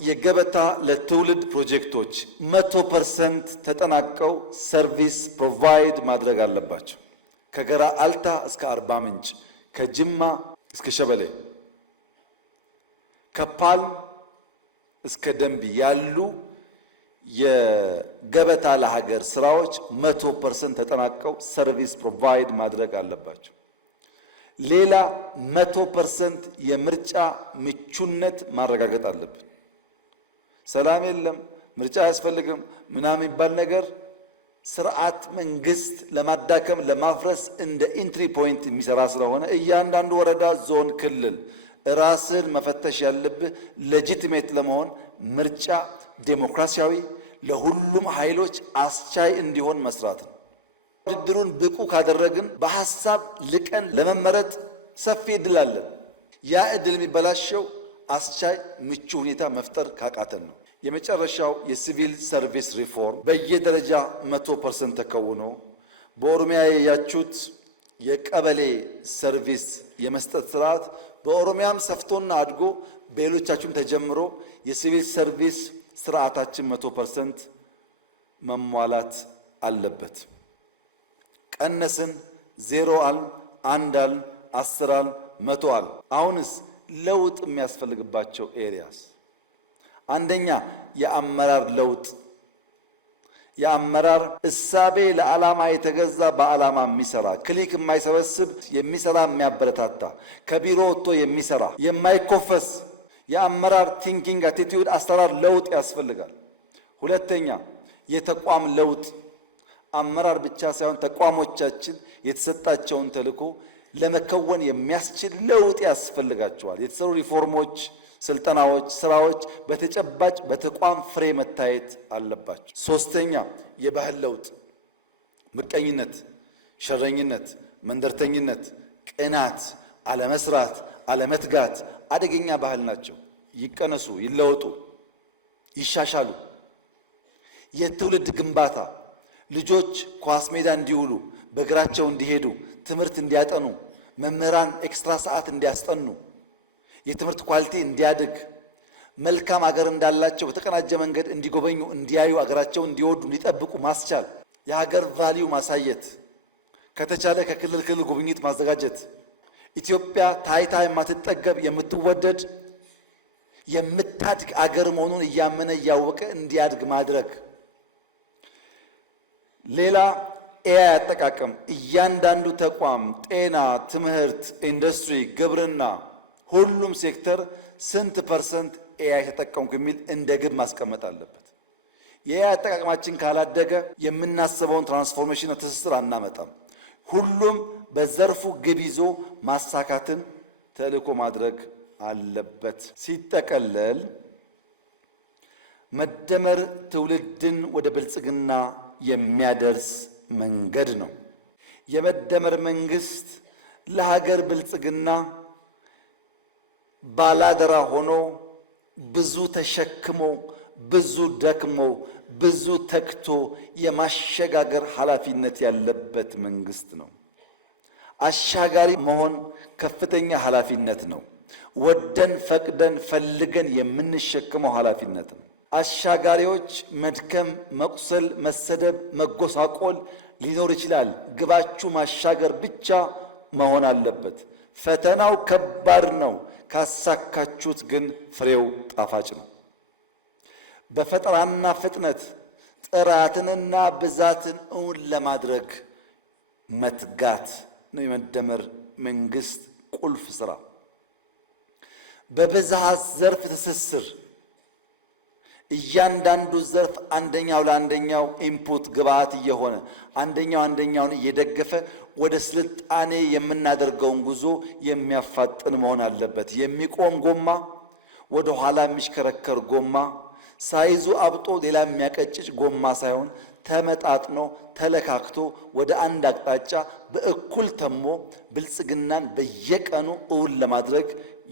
የገበታ ለትውልድ ፕሮጀክቶች 100% ተጠናቀው ሰርቪስ ፕሮቫይድ ማድረግ አለባቸው። ከገራ አልታ እስከ አርባ ምንጭ፣ ከጅማ እስከ ሸበሌ፣ ከፓልም እስከ ደንቢ ያሉ የገበታ ለሀገር ስራዎች 100% ተጠናቀው ሰርቪስ ፕሮቫይድ ማድረግ አለባቸው። ሌላ 100% የምርጫ ምቹነት ማረጋገጥ አለብን። ሰላም የለም ምርጫ አያስፈልግም ምናምን የሚባል ነገር ስርዓት መንግስት ለማዳከም ለማፍረስ እንደ ኢንትሪ ፖይንት የሚሰራ ስለሆነ እያንዳንዱ ወረዳ፣ ዞን፣ ክልል ራስን መፈተሽ ያለብህ ሌጂቲሜት ለመሆን ምርጫ ዴሞክራሲያዊ ለሁሉም ኃይሎች አስቻይ እንዲሆን መስራት ነው። ውድድሩን ብቁ ካደረግን በሐሳብ ልቀን ለመመረጥ ሰፊ እድል አለን። ያ እድል የሚበላሸው አስቻይ ምቹ ሁኔታ መፍጠር ካቃተን ነው። የመጨረሻው የሲቪል ሰርቪስ ሪፎርም በየደረጃ 100% ተከውኖ በኦሮሚያ ያያችሁት የቀበሌ ሰርቪስ የመስጠት ስርዓት በኦሮሚያም ሰፍቶና አድጎ በሌሎቻችሁም ተጀምሮ የሲቪል ሰርቪስ ስርዓታችን 100% መሟላት አለበት። ቀነስን፣ 0 አልን፣ 1 አልን፣ 10 አልን፣ 100 አልን። አሁንስ ለውጥ የሚያስፈልግባቸው ኤሪያስ አንደኛ የአመራር ለውጥ። የአመራር እሳቤ ለዓላማ የተገዛ በዓላማ የሚሰራ ክሊክ የማይሰበስብ የሚሰራ የሚያበረታታ ከቢሮ ወጥቶ የሚሰራ የማይኮፈስ የአመራር ቲንኪንግ አቲቲዩድ አሰራር ለውጥ ያስፈልጋል። ሁለተኛ የተቋም ለውጥ። አመራር ብቻ ሳይሆን ተቋሞቻችን የተሰጣቸውን ተልዕኮ ለመከወን የሚያስችል ለውጥ ያስፈልጋቸዋል። የተሰሩ ሪፎርሞች፣ ስልጠናዎች፣ ስራዎች በተጨባጭ በተቋም ፍሬ መታየት አለባቸው። ሶስተኛ የባህል ለውጥ። ምቀኝነት፣ ሸረኝነት፣ መንደርተኝነት፣ ቅናት፣ አለመስራት፣ አለመትጋት አደገኛ ባህል ናቸው። ይቀነሱ፣ ይለወጡ፣ ይሻሻሉ። የትውልድ ግንባታ ልጆች ኳስ ሜዳ እንዲውሉ፣ በእግራቸው እንዲሄዱ፣ ትምህርት እንዲያጠኑ፣ መምህራን ኤክስትራ ሰዓት እንዲያስጠኑ፣ የትምህርት ኳሊቲ እንዲያድግ፣ መልካም አገር እንዳላቸው በተቀናጀ መንገድ እንዲጎበኙ፣ እንዲያዩ፣ አገራቸውን እንዲወዱ፣ እንዲጠብቁ ማስቻል፣ የሀገር ቫልዩ ማሳየት፣ ከተቻለ ከክልል ክልል ጉብኝት ማዘጋጀት፣ ኢትዮጵያ ታይታ የማትጠገብ የምትወደድ የምታድግ አገር መሆኑን እያመነ እያወቀ እንዲያድግ ማድረግ። ሌላ ኤአይ አጠቃቀም። እያንዳንዱ ተቋም ጤና፣ ትምህርት፣ ኢንዱስትሪ፣ ግብርና፣ ሁሉም ሴክተር ስንት % ኤአይ ተጠቀምኩ የሚል እንደ ግብ ማስቀመጥ አለበት። የኤአይ አጠቃቀማችን ካላደገ የምናስበውን ትራንስፎርሜሽን ትስስር አናመጣም። ሁሉም በዘርፉ ግብ ይዞ ማሳካትን ተልዕኮ ማድረግ አለበት። ሲጠቀለል መደመር ትውልድን ወደ ብልጽግና የሚያደርስ መንገድ ነው። የመደመር መንግስት ለሀገር ብልጽግና ባላደራ ሆኖ ብዙ ተሸክሞ ብዙ ደክሞ ብዙ ተክቶ የማሸጋገር ኃላፊነት ያለበት መንግስት ነው። አሻጋሪ መሆን ከፍተኛ ኃላፊነት ነው። ወደን ፈቅደን ፈልገን የምንሸከመው ኃላፊነት ነው። አሻጋሪዎች መድከም፣ መቁሰል፣ መሰደብ፣ መጎሳቆል ሊኖር ይችላል። ግባችሁ ማሻገር ብቻ መሆን አለበት። ፈተናው ከባድ ነው። ካሳካችሁት ግን ፍሬው ጣፋጭ ነው። በፈጠራና ፍጥነት ጥራትንና ብዛትን እውን ለማድረግ መትጋት ነው የመደመር መንግስት ቁልፍ ስራ። በብዝሃ ዘርፍ ትስስር እያንዳንዱ ዘርፍ አንደኛው ለአንደኛው ኢንፑት ግብዓት እየሆነ አንደኛውን እየደገፈ ወደ ስልጣኔ የምናደርገውን ጉዞ የሚያፋጥን መሆን አለበት። የሚቆም ጎማ፣ ወደ ኋላ የሚሽከረከር ጎማ፣ ሳይዙ አብጦ ሌላ የሚያቀጭጭ ጎማ ሳይሆን ተመጣጥኖ ተለካክቶ ወደ አንድ አቅጣጫ በእኩል ተሞ ብልጽግናን በየቀኑ እውን ለማድረግ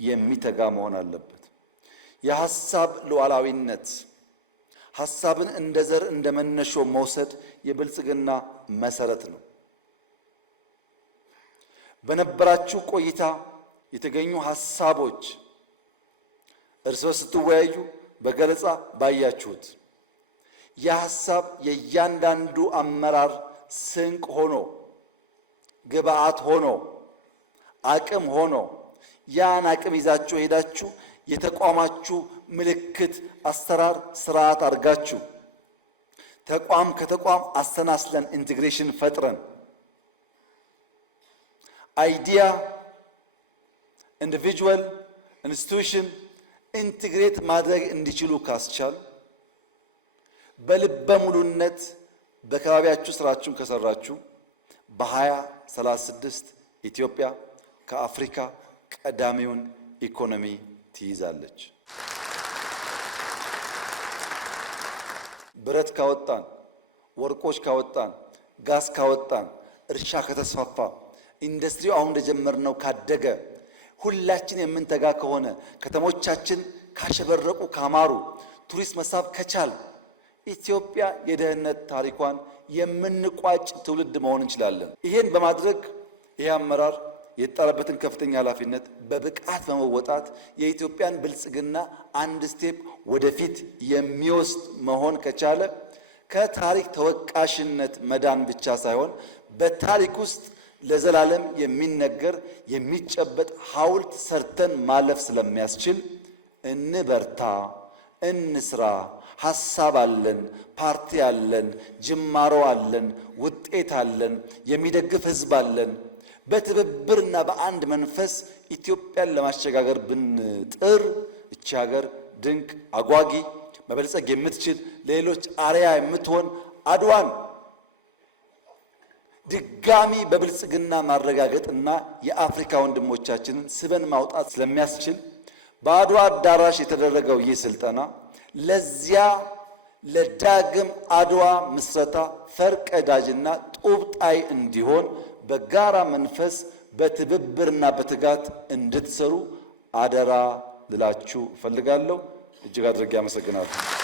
የሚተጋ መሆን አለበት። የሐሳብ ሉዓላዊነት፣ ሐሳብን እንደ ዘር እንደ መነሾ መውሰድ የብልጽግና መሰረት ነው። በነበራችሁ ቆይታ የተገኙ ሐሳቦች እርስ በርስ ስትወያዩ በገለጻ ባያችሁት የሐሳብ የእያንዳንዱ አመራር ስንቅ ሆኖ ግብዓት ሆኖ አቅም ሆኖ ያን አቅም ይዛችሁ ሄዳችሁ የተቋማችሁ ምልክት፣ አሰራር፣ ስርዓት አድርጋችሁ ተቋም ከተቋም አሰናስለን ኢንቴግሬሽን ፈጥረን አይዲያ ኢንዲቪጁዋል ኢንስቲትዩሽን ኢንቴግሬት ማድረግ እንዲችሉ ካስቻል በልበ ሙሉነት በአካባቢያችሁ ስራችሁን ከሰራችሁ በ2036 ኢትዮጵያ ከአፍሪካ ቀዳሚውን ኢኮኖሚ ትይዛለች። ብረት ካወጣን፣ ወርቆች ካወጣን፣ ጋዝ ካወጣን፣ እርሻ ከተስፋፋ፣ ኢንዱስትሪው አሁን እንደጀመርነው ካደገ፣ ሁላችን የምንተጋ ከሆነ፣ ከተሞቻችን ካሸበረቁ ካማሩ፣ ቱሪስት መሳብ ከቻል ኢትዮጵያ የደህንነት ታሪኳን የምንቋጭ ትውልድ መሆን እንችላለን። ይሄን በማድረግ ይሄ አመራር የተጣለበትን ከፍተኛ ኃላፊነት በብቃት በመወጣት የኢትዮጵያን ብልጽግና አንድ ስቴፕ ወደፊት የሚወስድ መሆን ከቻለ ከታሪክ ተወቃሽነት መዳን ብቻ ሳይሆን በታሪክ ውስጥ ለዘላለም የሚነገር የሚጨበጥ ሐውልት ሰርተን ማለፍ ስለሚያስችል እንበርታ፣ እንስራ። ሐሳብ አለን፣ ፓርቲ አለን፣ ጅማሮ አለን፣ ውጤት አለን፣ የሚደግፍ ህዝብ አለን። በትብብርና በአንድ መንፈስ ኢትዮጵያን ለማሸጋገር ብንጥር እቺ ሀገር ድንቅ፣ አጓጊ፣ መበልጸግ የምትችል ለሌሎች አርያ የምትሆን አድዋን ድጋሚ በብልጽግና ማረጋገጥና የአፍሪካ ወንድሞቻችንን ስበን ማውጣት ስለሚያስችል በአድዋ አዳራሽ የተደረገው ይህ ስልጠና ለዚያ ለዳግም አድዋ ምስረታ ፈርቀዳጅና ጡብ ጣይ እንዲሆን በጋራ መንፈስ በትብብርና በትጋት እንድትሰሩ አደራ ልላችሁ እፈልጋለሁ። እጅግ አድርጌ አመሰግናለሁ።